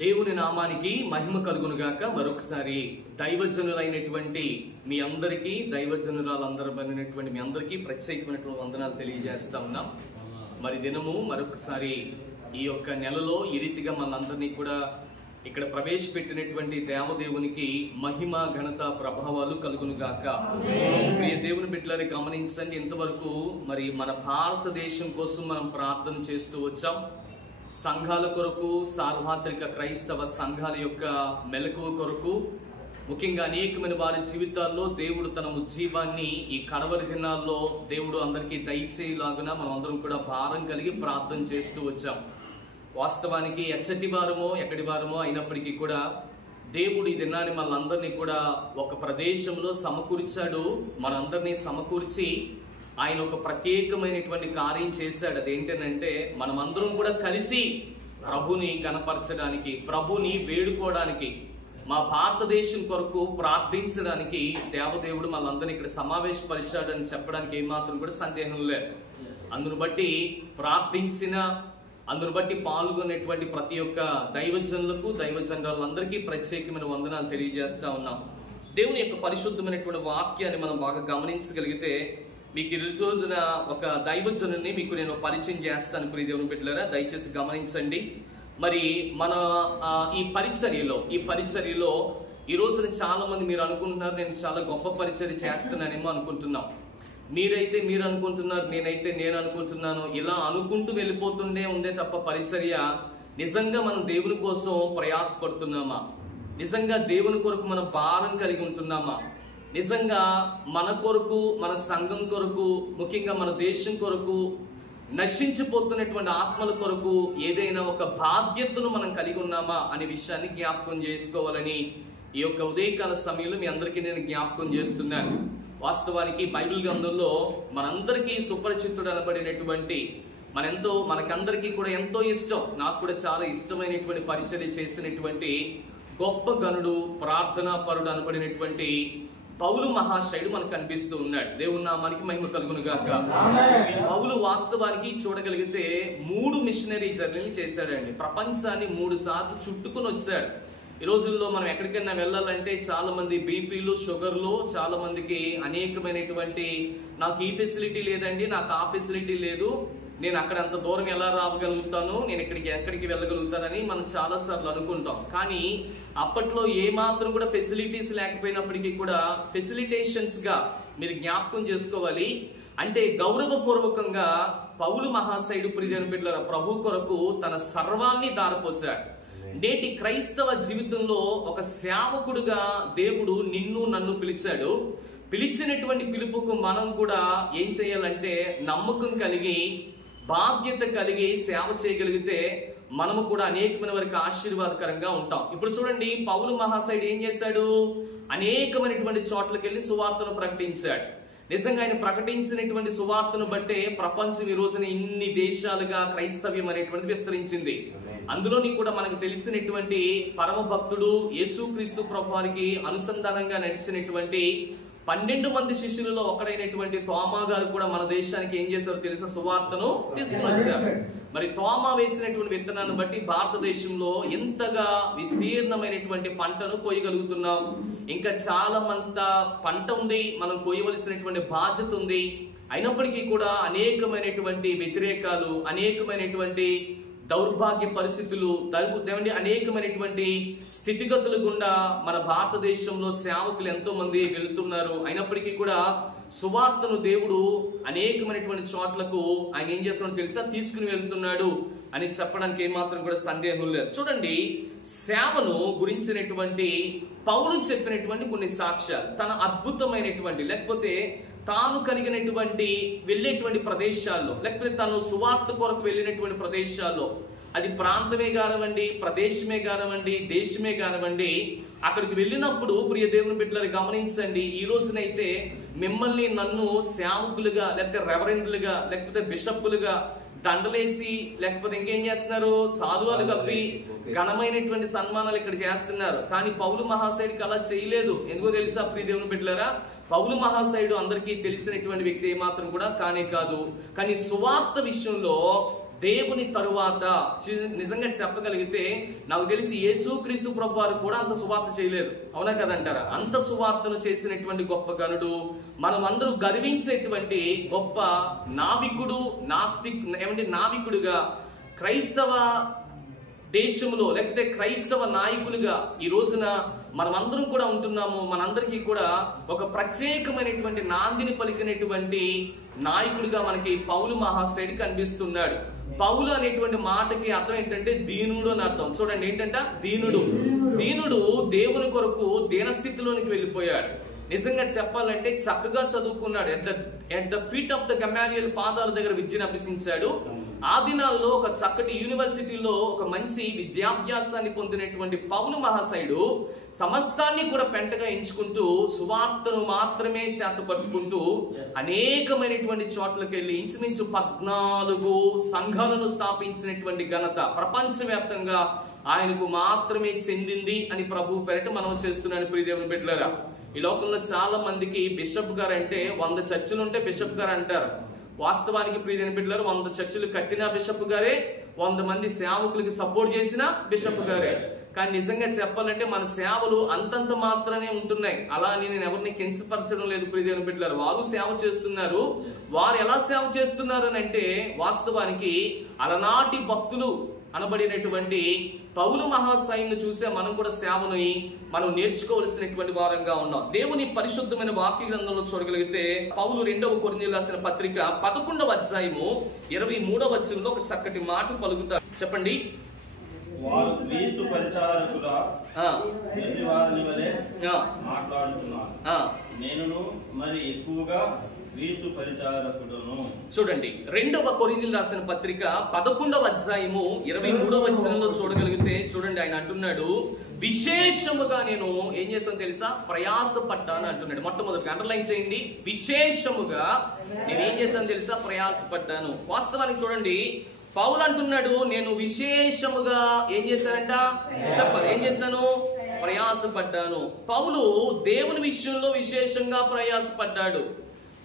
దేవుని నామానికి మహిమ కలుగును గాక. మరొకసారి దైవజనులైనటువంటి మీ అందరికీ, దైవజనురాలందరూ మీ అందరికీ ప్రత్యేకమైనటువంటి వందనాలు తెలియజేస్తా ఉన్నాం. మరి దినము మరొకసారి ఈ యొక్క నెలలో ఈ రీతిగా మనందరినీ కూడా ఇక్కడ ప్రవేశపెట్టినటువంటి దేవదేవునికి మహిమ, ఘనత, ప్రభావాలు కలుగును గాక. ప్రియ దేవుని బిడ్డలని గమనించండి, ఇంతవరకు మరి మన భారతదేశం కోసం మనం ప్రార్థన చేస్తూ వచ్చాం. సంఘాల కొరకు, సార్వత్రిక క్రైస్తవ సంఘాల యొక్క మెలకువ కొరకు, ముఖ్యంగా అనేకమైన వారి జీవితాల్లో దేవుడు తన ఉజ్జీవాన్ని ఈ కడవరి దినాల్లో దేవుడు అందరికీ దయచేయలాగున మనం అందరం కూడా భారం కలిగి ప్రార్థన చేస్తూ వచ్చాం. వాస్తవానికి ఎచ్చటి వారమో ఎక్కడి వారమో అయినప్పటికీ కూడా దేవుడు ఈ దినాన్ని మనందరినీ కూడా ఒక ప్రదేశంలో సమకూర్చాడు. మనందరినీ సమకూర్చి ఆయన ఒక ప్రత్యేకమైనటువంటి కార్యం చేశాడు. అదేంటంటే మనమందరం కూడా కలిసి ప్రభుని కనపరచడానికి, ప్రభుని వేడుకోవడానికి, మా భారతదేశం కొరకు ప్రార్థించడానికి దేవదేవుడు మనందరినీ ఇక్కడ సమావేశపరిచాడని చెప్పడానికి ఏమాత్రం కూడా సందేహం లేదు. అందును బట్టి ప్రార్థించిన, అందును బట్టి పాల్గొనేటువంటి ప్రతి ఒక్క దైవజనులకు, దైవజనులందరికీ ప్రత్యేకమైన వందనాలు తెలియజేస్తా ఉన్నాం. దేవుని యొక్క పరిశుద్ధమైనటువంటి వాక్యాన్ని మనం బాగా గమనించగలిగితే, మీకు ఈ రోజున ఒక దైవజనుని మీకు నేను పరిచయం చేస్తాను. ప్రియ దేవుని బిడ్డలారా, దయచేసి గమనించండి. మరి మన ఈ పరిచర్యలో ఈ రోజున చాలా మంది మీరు అనుకుంటున్నారు నేను చాలా గొప్ప పరిచర్య చేస్తున్నానేమో అనుకుంటున్నాం. మీరైతే మీరు అనుకుంటున్నారు, నేను అనుకుంటున్నాను. ఇలా అనుకుంటూ వెళ్ళిపోతుండే ఉందే తప్ప పరిచర్య నిజంగా మనం దేవుని కోసం ప్రయాసపడుతున్నామా? నిజంగా దేవుని కొరకు మనం భారం కలిగి ఉంటున్నామా? నిజంగా మన కొరకు, మన సంఘం కొరకు, ముఖ్యంగా మన దేశం కొరకు, నశించిపోతున్నటువంటి ఆత్మల కొరకు ఏదైనా ఒక బాధ్యతను మనం కలిగి ఉన్నామా అనే విషయాన్ని జ్ఞాపకం చేసుకోవాలని ఈ యొక్క ఉదయకాల సమయంలో మీ అందరికీ నేను జ్ఞాపకం చేస్తున్నాను. వాస్తవానికి బైబిల్ గ్రంథంలో మనందరికీ సుపరిచితుడు అనబడినటువంటి మనకందరికీ కూడా ఎంతో ఇష్టం, నాకు కూడా చాలా ఇష్టమైనటువంటి పరిచర్య చేసినటువంటి గొప్ప గనుడు, ప్రార్థనా పరుడు అనబడినటువంటి పౌలు మహాశయుడు మనకు కనిపిస్తూ ఉన్నాడు. దేవుని నామానికి మహిమ కలుగును గాక. పౌలు వాస్తవానికి చూడగలిగితే 3 మిషనరీ జర్నీలు చేశాడండి. ప్రపంచాన్ని 3 సార్లు చుట్టుకుని వచ్చాడు. ఈ రోజుల్లో మనం ఎక్కడికైనా వెళ్ళాలంటే చాలా మంది బీపీలు, షుగర్లు, చాలా మందికి అనేకమైనటువంటి నాకు ఈ ఫెసిలిటీ లేదండి, నాకు ఆ ఫెసిలిటీ లేదు, నేను అక్కడ అంత దూరం ఎలా రాగలుగుతాను, నేను ఎక్కడికి వెళ్ళగలుగుతానని మనం చాలా సార్లు అనుకుంటాం. కానీ అప్పట్లో ఏమాత్రం కూడా ఫెసిలిటీస్ లేకపోయినప్పటికీ కూడా ఫెసిలిటేషన్స్ గా మీరు జ్ఞాపకం చేసుకోవాలి. అంటే గౌరవపూర్వకంగా పౌలు మహాశయుడు ప్రియమైన బిడ్డలారా ప్రభు కొరకు తన సర్వాన్ని దారపోశాడు. నేటి క్రైస్తవ జీవితంలో ఒక సేవకుడుగా దేవుడు నిన్ను నన్ను పిలిచాడు. పిలిచినటువంటి పిలుపుకు మనం కూడా ఏం చేయాలంటే నమ్మకం కలిగి, బాధ్యత కలిగి సేవ చేయగలిగితే మనము కూడా అనేకమైన వారికి ఆశీర్వాదకరంగా ఉంటాం. ఇప్పుడు చూడండి, పౌలు మహాశయుడు ఏం చేశాడు? అనేకమైనటువంటి చోట్లకి వెళ్ళి సువార్తను ప్రకటించాడు. నిజంగా ఆయన ప్రకటించినటువంటి సువార్తను బట్టే ప్రపంచం ఈ రోజున ఇన్ని దేశాలుగా క్రైస్తవ్యం అనేటువంటిది విస్తరించింది. అందులోని కూడా మనకు తెలిసినటువంటి పరమ భక్తుడు యేసుక్రీస్తు ప్రభువారికి అనుసంధానంగా నడిచినటువంటి 12 మంది శిష్యులలో ఒకడైనటువంటి తోమా గారు కూడా మన దేశానికి ఏం చేశారో తెలుసా? సువార్తను తీసుకుని వచ్చారు. మరి తోమా వేసినటువంటి విత్తనాన్ని బట్టి భారతదేశంలో ఎంతగా విస్తీర్ణమైనటువంటి పంటను కోయగలుగుతున్నాం. ఇంకా చాలా మంత పంట ఉంది, మనం కోయవలసినటువంటి బాధ్యత ఉంది. అయినప్పటికీ కూడా అనేకమైనటువంటి వ్యతిరేకాలు, అనేకమైనటువంటి దౌర్భాగ్య పరిస్థితులు, అనేకమైనటువంటి స్థితిగతులు గుండా మన భారతదేశంలో సేవకులు ఎంతో మంది వెళుతున్నారు. అయినప్పటికీ కూడా సువార్తను దేవుడు అనేకమైనటువంటి చోట్లకు ఆయన ఏం చేస్తున్నాడో తెలుసా? తీసుకుని వెళ్తున్నాడు అని చెప్పడానికి ఏమాత్రం కూడా సందేహం లేదు. చూడండి, సేవను గురించినటువంటి పౌలు చెప్పినటువంటి కొన్ని సాక్ష్యాలు, తన అద్భుతమైనటువంటి లేకపోతే తాను కలిగినటువంటి వెళ్ళేటువంటి ప్రదేశాల్లో, లేకపోతే తను సువార్త కొరకు వెళ్ళినటువంటి ప్రదేశాల్లో, అది ప్రాంతమే కానివ్వండి, ప్రదేశమే కానివ్వండి, దేశమే కానివ్వండి, అక్కడికి వెళ్ళినప్పుడు ప్రియ దేవుని బిడ్డలారా గమనించండి, ఈ రోజునైతే మిమ్మల్ని నన్ను సేవకులుగా, లేకపోతే రెవరెండ్లుగా, లేకపోతే బిషప్పులుగా దండలేసి, లేకపోతే ఇంకేం చేస్తున్నారు, సాధువులు కప్పి ఘనమైనటువంటి సన్మానాలు ఇక్కడ చేస్తున్నారు. కానీ పౌలు మహాశయుడికి అలా చేయలేదు. ఎందుకో తెలుసా ప్రియ దేవుని బిడ్డలారా? పౌలు మహాశయుడు అందరికీ తెలిసినటువంటి వ్యక్తి ఏమాత్రం కూడా కానే కాదు. కానీ సువార్త విషయంలో దేవుని తరువాత నిజంగా చెప్పగలిగితే నాకు తెలిసి యేసుక్రీస్తు ప్రభు వారు కూడా అంత సువార్త చేయలేదు. అవునా కదంటారా? అంత సువార్తను చేసినటువంటి గొప్ప గనుడు, మనం అందరూ గర్వించేటువంటి గొప్ప నావికుడు, నావికుడుగా క్రైస్తవ దేశంలో లేకపోతే క్రైస్తవ నాయకులుగా ఈ రోజున మనమందరం కూడా ఉంటున్నాము. మనందరికీ కూడా ఒక ప్రత్యేకమైనటువంటి నాందిని పలికినటువంటి నాయకుడిగా మనకి పౌలు మహాశయుడు కనిపిస్తున్నాడు. పౌలు అనేటువంటి మాటకి అర్థం ఏంటంటే దీనుడు అని అర్థం. చూడండి ఏంటంట, దీనుడు. దీనుడు దేవుని కొరకు దీనస్థితిలోనికి వెళ్ళిపోయాడు. నిజంగా చెప్పాలంటే చక్కగా చదువుకున్నాడు. ఎట్ ద ఫీట్ ఆఫ్ ద గమాలియల్ పాదాల దగ్గర విద్యను అభ్యసించాడు. ఆ దినాల్లో ఒక చక్కటి యూనివర్సిటీలో ఒక మంచి విద్యాభ్యాసాన్ని పొందినటువంటి పౌలు మహాశయుడు సమస్తాన్ని కూడా పెంటగా ఎంచుకుంటూ సువార్తను మాత్రమే చేత పట్టుకుంటూ అనేకమైనటువంటి చోట్లకి వెళ్ళి ఇంచుమించు 14 సంఘాలను స్థాపించినటువంటి ఘనత ప్రపంచవ్యాప్తంగా ఆయనకు మాత్రమే చెందింది అని ప్రభు పేరిట మనం చేస్తున్నాను. ప్రియదేవుని బిడ్డలారా, ఈ లోకంలో చాలా మందికి బిషప్ గారు అంటే 100 చర్చిలు ఉంటే బిషప్ గారు అంటారు. వాస్తవానికి ప్రియదేవుని బిడ్డలారా 100 చర్చిలు కట్టిన బిషప్ గారే, 100 మంది సేవకులకి సపోర్ట్ చేసిన బిషప్ గారే. కానీ నిజంగా చెప్పాలంటే మన సేవలు అంతంత మాత్రమే ఉంటున్నాయి. అలా అని నేను ఎవరిని కించపరచడం లేదు ప్రియదేవుని బిడ్డలారా. వారు సేవ చేస్తున్నారు. వారు ఎలా సేవ చేస్తున్నారు అని అంటే వాస్తవానికి అలనాటి భక్తులు అనబడినటువంటి పౌలు మహాశయుని చూసే మనం కూడా సేవని మనం నేర్చుకోవలసినటువంటి వారంగా ఉన్నాం. దేవుని పరిశుద్ధమైన వాక్య గ్రంథంలో చూడగలిగితే పౌలు 2వ కొరింథీయులకు రాసిన పత్రిక 11వ అధ్యాయము 23వ వచనంలో ఒక చక్కటి మాట పలుకుతారు. చెప్పండి. వారు క్రీస్తు పరిచారకుడా వారిని వలె మాట్లాడుతున్నారు, నేను మరి ఎక్కువగా క్రీస్తు పరిచారకుడును. చూడండి 2వ కొరింథీయులకు రాసిన పత్రిక 11వ అధ్యాయము 23వ వచనంలో చూడగలిగితే చూడండి, ఆయన అంటున్నాడు విశేషముగా నేను ఏం చేస్తాను తెలుసా, ప్రయాసపడ్డాను అంటున్నాడు. మొట్టమొదటి అండర్లైన్ చేయండి, విశేషముగా నేను ఏం చేశాను తెలుసా, ప్రయాసపడ్డాను. వాస్తవానికి చూడండి పౌలు అంటున్నాడు నేను విశేషముగా ఏం చేశానంట చెప్పాలి, ఏం చేశాను, ప్రయాసపడ్డాను. పౌలు దేవుని విషయంలో విశేషంగా ప్రయాసపడ్డాడు.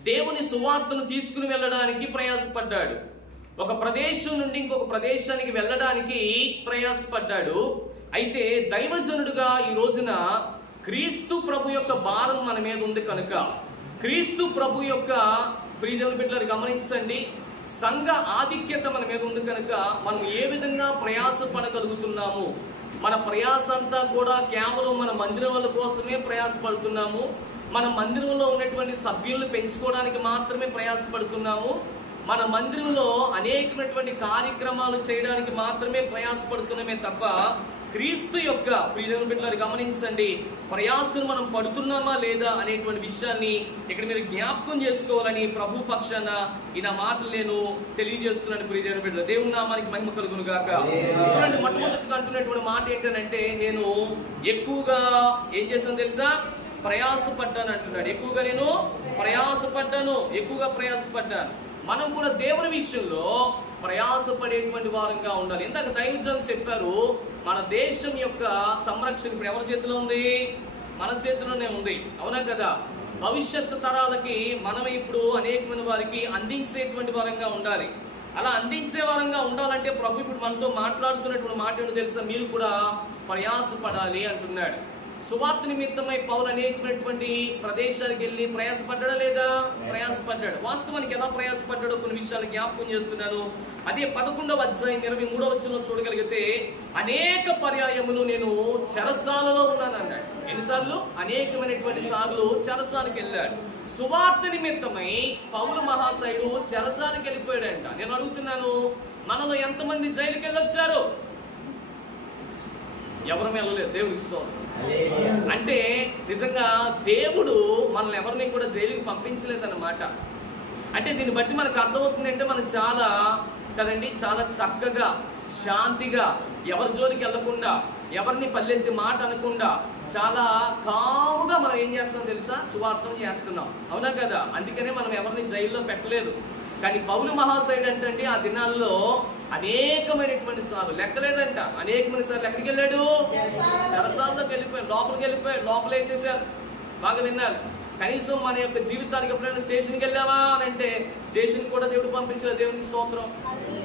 దేవుని సువార్తను తీసుకుని వెళ్ళడానికి ప్రయాసపడ్డాడు. ఒక ప్రదేశం నుండి ఇంకొక ప్రదేశానికి వెళ్ళడానికి ప్రయాసపడ్డాడు. అయితే దైవజనుడుగా ఈ రోజున క్రీస్తు ప్రభు యొక్క భారం మన మీద ఉంది కనుక, క్రీస్తు ప్రభు యొక్క ప్రియదేవుని బిడ్డలు గమనించండి, సంఘ ఆధిక్యత మన మీద ఉంది కనుక మనం ఏ విధంగా ప్రయాసపడగలుగుతున్నాము. మన ప్రయాస అంతా కూడా కేవలం మన మందిరం వాళ్ళ కోసమే ప్రయాసపడుతున్నాము. మన మందిరంలో ఉన్నటువంటి సభ్యులను పెంచుకోవడానికి మాత్రమే ప్రయాసపడుతున్నాము. మన మందిరంలో అనేకమైనటువంటి కార్యక్రమాలు చేయడానికి మాత్రమే ప్రయాసపడుతున్నామే తప్ప క్రీస్తు యొక్క ప్రియదేవుని బిడ్డలు గమనించండి, ప్రయాసం మనం పడుతున్నామా లేదా అనేటువంటి విషయాన్ని ఇక్కడ మీరు జ్ఞాపకం చేసుకోవాలని ప్రభు పక్షాన ఈ నా మాటలు నేను తెలియజేస్తున్నాను. ప్రియదేవుని బిడ్డలు దేవుని నామానికి మహిమ కలుగును గాక. చూడండి మొట్టమొదటిగా అంటున్నటువంటి మాట ఏంటంటే నేను ఎక్కువగా ఏం చేశాను తెలుసా, ప్రయాసపడ్డాను అంటున్నాడు. ఎక్కువగా నేను ప్రయాసపడ్డాను, ఎక్కువగా ప్రయాసపడ్డాను. మనం కూడా దేవుని విషయంలో ప్రయాసపడేటువంటి వారంగా ఉండాలి. ఇందాక దైవజనులు చెప్పారు మన దేశం యొక్క సంరక్షణ ఇప్పుడు ఎవరి చేతిలో ఉంది, మన చేతిలోనే ఉంది. అవునా కదా? భవిష్యత్తు తరాలకి మనం ఇప్పుడు అనేకమైన వారికి అందించేటువంటి వారంగా ఉండాలి. అలా అందించే వారంగా ఉండాలంటే ప్రభు ఇప్పుడు మనతో మాట్లాడుతున్నటువంటి మాట ఏంటో తెలుసా, మీరు కూడా ప్రయాసపడాలి అంటున్నాడు. సువార్త నిమిత్తమై పౌలు అనేకమైనటువంటి ప్రదేశాలకు వెళ్ళి ప్రయాసపడ్డా లేదా, ప్రయాసపడ్డాడు. వాస్తవానికి ఎలా ప్రయాసపడ్డాడో కొన్ని విషయాలు జ్ఞాపకం చేస్తున్నాను. అదే 11వ అధ్యాయం 23వ వచనంలో చూడగలిగితే అనేక పర్యాయములు నేను చెరసాలలో ఉన్నాను అన్నాడు. ఎన్నిసార్లు? అనేకమైనటువంటి సార్లు చెరసాలకు వెళ్ళాడు. సువార్త నిమిత్తమై పౌలు మహాశయుడు చెరసాలకు వెళ్ళిపోయాడంట. నేను అడుగుతున్నాను, మనలో ఎంతమంది జైలుకి వెళ్ళొచ్చారు? ఎవరు వెళ్ళలేదు. దేవుడికి స్తోత్రం. అంటే నిజంగా దేవుడు మనల్ని ఎవరిని కూడా జైలుకి పంపించలేదన్నమాట. అంటే దీన్ని బట్టి మనకు అర్థమవుతుంది అంటే మనం చాలా కదండి, చాలా చక్కగా శాంతిగా ఎవరి జోలికి వెళ్లకుండా, ఎవరిని పల్లెత్తి మాట అనకుండా చాలా కాముగా మనం ఏం చేస్తాం తెలుసా, సువార్తం చేస్తున్నాం. అవునా కదా? అందుకనే మనం ఎవరిని జైల్లో పెట్టలేదు. కానీ పౌలు మహాశయుడు అంటే ఆ దినాల్లో అనేకమైనటువంటి సార్లు లెక్కలేదంట, అనేకమైన సార్లు ఎక్కడికి వెళ్ళాడు, చెరసాలలోకి వెళ్ళిపోయాడు, లోపలికి వెళ్ళిపోయాడు, లోపల వేసేసారు. బాగా విన్నారు. కనీసం మన యొక్క జీవితానికి ఎప్పుడైనా స్టేషన్కి వెళ్ళావా అని అంటే స్టేషన్ కూడా దేవుడు పంపించలేదు, దేవునికి స్తోత్రం.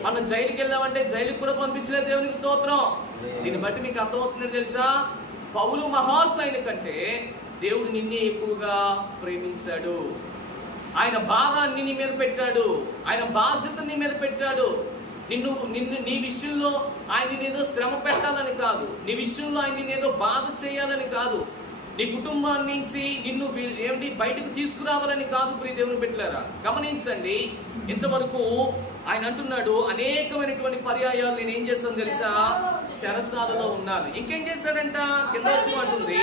మనం జైలుకి వెళ్ళామంటే జైలుకి కూడా పంపించలేదు, దేవునికి స్తోత్రం. దీన్ని బట్టి మీకు అర్థమవుతుందని తెలుసా, పౌలు మహాసైనికు కంటే దేవుడు నిన్నే ఎక్కువగా ప్రేమించాడు. ఆయన భారాన్ని నీ మీద పెట్టాడు, ఆయన బాధ్యత నీ మీద పెట్టాడు. నీ విషయంలో ఆయన ఏదో శ్రమ పెట్టాలని కాదు, నీ విషయంలో ఆయన ఏదో బాధ చేయాలని కాదు, నీ కుటుంబాన్ని నుంచి నిన్ను ఏమిటి బయటకు తీసుకురావాలని కాదు. ప్రియ దేవుని బిడ్డలారా గమనించండి, ఇంతవరకు ఆయన అంటున్నాడు అనేకమైనటువంటి పర్యాయాలు నేను ఏం చేస్తాను తెలుసా, చెరసాలలో ఉన్నాను. ఇంకేం చేశాడంట, కింద వచ్చి అంటుంది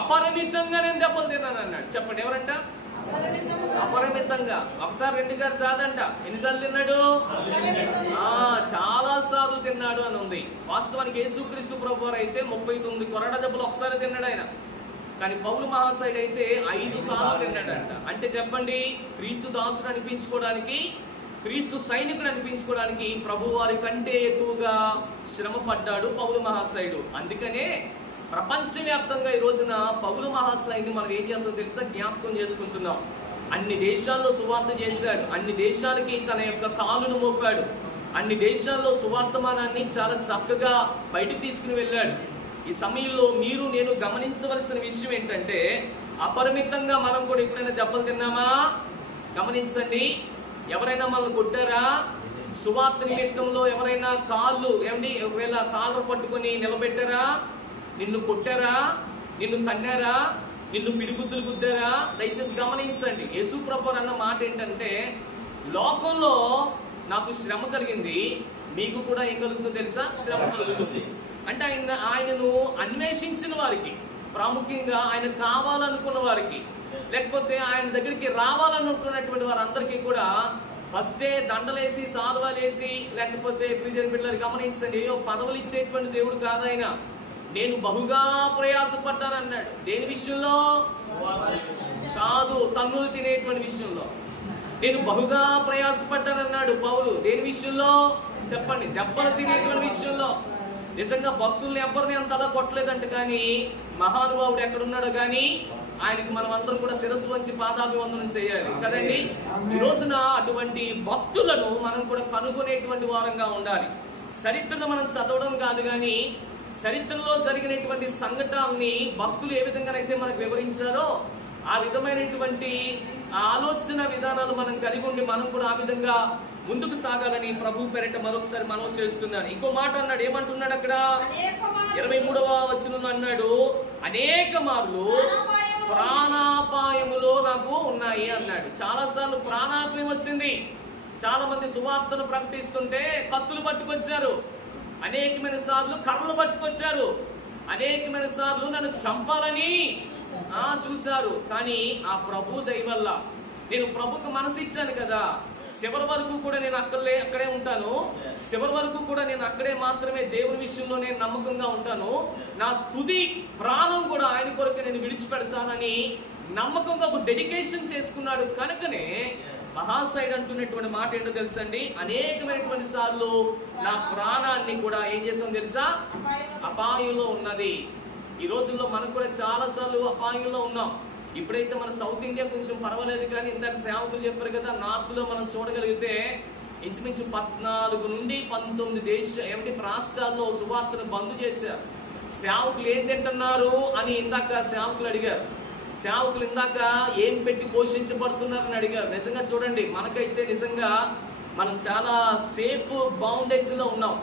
అపరిమితంగా నేను దెబ్బలు తిన్నాను అన్నాడు. చెప్పండి ఎవరంట, అపరిమితంగా. ఒకసారి 2 గారు సాదంట, ఎన్నిసార్లు తిన్నాడు, చాలా సార్లు తిన్నాడు అని ఉంది. వాస్తవానికి యేసుక్రీస్తు ప్రభువారు అయితే 39 కొరడా దెబ్బలు ఒకసారి తిన్నాడు ఆయన. కానీ పౌలు మహాశయుడు అయితే 5 సార్లు తిన్నాడంట. అంటే చెప్పండి, క్రీస్తు దాసుడు అనిపించుకోవడానికి, క్రీస్తు సైనికుడు అనిపించుకోవడానికి ప్రభువారి కంటే ఎక్కువగా శ్రమ పడ్డాడు పౌలు మహాశయుడు. అందుకనే ప్రపంచవ్యాప్తంగా ఈ రోజున పౌలు మహాశయుని మనం ఏం చేస్తామో తెలుసా, జ్ఞాపకం చేసుకుంటున్నాం. అన్ని దేశాల్లో సువార్త చేశాడు, అన్ని దేశాలకి తన యొక్క కాలును మోపాడు, అన్ని దేశాల్లో సువార్తమానాన్ని చాలా చక్కగా బయటికి తీసుకుని వెళ్ళాడు. ఈ సమయంలో మీరు నేను గమనించవలసిన విషయం ఏంటంటే, అపరిమితంగా మనం కూడా ఎప్పుడైనా దెబ్బలు తిన్నామా? గమనించండి, ఎవరైనా మనల్ని కొట్టారా? సువార్త నిమిత్తంలో ఎవరైనా కాళ్ళు ఏమండి ఒకవేళ కాళ్ళు పట్టుకొని నిలబెట్టారా? నిన్ను కొట్టారా? నిన్ను తన్నారా? నిన్ను పిడిగుద్దులు గుద్దారా? దయచేసి గమనించండి. యేసు ప్రభువు అన్న మాట ఏంటంటే, లోకంలో నాకు శ్రమ కలిగింది, మీకు కూడా ఏం కలుగుతుందో తెలుసా, శ్రమ కలుగుతుంది. అంటే ఆయనను అన్వేషించిన వారికి, ప్రాముఖ్యంగా ఆయన కావాలనుకున్న వారికి, లేకపోతే ఆయన దగ్గరికి రావాలనుకున్నటువంటి వారందరికీ కూడా ఫస్టే దండలేసి సాల్వాలేసి, లేకపోతే ప్రియమైన బిడ్డలు గమనించండి, పదవులు ఇచ్చేటువంటి దేవుడు కాదు ఆయన. నేను బహుగా ప్రయాసపడ్డానన్నాడు. దేని విషయంలో కాదు, తన్నులు తినేటువంటి విషయంలో. నేను బహుగా ప్రయాసపడ్డానన్నాడు పౌలు. దేని విషయంలో చెప్పండి, దెబ్బలు తినేటువంటి విషయంలో. నిజంగా భక్తుల్ని ఎవరిని అంతలా కొట్టలేదంట, కానీ మహానుభావుడు ఎక్కడున్నాడో కానీ ఆయనకి మనం అందరం కూడా శిరస్సు వంచి పాదాభివందనం చేయాలి కదండి. ఈ రోజున అటువంటి భక్తులను మనం కూడా కనుగొనేటువంటి వారంగా ఉండాలి. చరిత్రను మనం చదవడం కాదు, కానీ చరిత్రలో జరిగినటువంటి సంఘటనల్ని భక్తులు ఏ విధంగానైతే మనకు వివరించారో ఆ విధమైనటువంటి ఆలోచన విధానాలు మనం కలిగి ఉండి మనం కూడా ఆ విధంగా ముందుకు సాగాలని ప్రభు పేరిట మరొకసారి మనం చేస్తున్నాను. ఇంకో మాట అన్నాడు, ఏమంటున్నాడు అక్కడ 23వ వచనంలో అన్నాడు, అనేక మార్లు ప్రాణాపాయములో నాకు ఉన్నాయి అన్నాడు. చాలా సార్లు ప్రాణాపాయం వచ్చింది. చాలా మంది సువార్తను ప్రకటిస్తుంటే కత్తులు పట్టుకొచ్చారు, అనేకమైన సార్లు కర్రలు పట్టుకొచ్చారు, అనేకమైన సార్లు నన్ను చంపాలని చూశారు. కానీ ఆ ప్రభు దయ వల్ల నేను ప్రభుకు మనసు ఇచ్చాను కదా, చివరి వరకు కూడా నేను అక్కడే ఉంటాను, చివరి వరకు కూడా నేను అక్కడే మాత్రమే దేవుని విషయంలో నేను నమ్మకంగా ఉంటాను, నా తుది ప్రాణం కూడా ఆయన కొరకు నేను విడిచిపెడతానని నమ్మకంగా ఒక డెడికేషన్ చేసుకున్నాడు. కనుకనే మహాశయుడు అంటున్నటువంటి మాట ఏంటో తెలుసండి, అనేకమైనటువంటి సార్లు నా ప్రాణాన్ని కూడా ఏం చేసాం తెలుసా, అపాయంలో ఉన్నది. ఈ రోజుల్లో మనం కూడా చాలా సార్లు అపాయంలో ఉన్నాం. ఇప్పుడైతే మన సౌత్ ఇండియా కొంచెం పర్వాలేదు, కానీ ఇందాక సేవకులు చెప్పారు కదా, నార్త్ లో మనం చూడగలిగితే ఇంచుమించు 14 నుండి 19 రాష్ట్రాల్లో సువార్తను బంద్ చేశారు. సేవకులు ఏం తింటున్నారు అని ఇందాక సేవకులు అడిగారు. సేవకులు ఇందాక ఏం పెట్టి పోషించబడుతున్నారని అడిగారు. నిజంగా చూడండి, మనకైతే నిజంగా మనం చాలా సేఫ్ బౌండరీస్ లో ఉన్నాం,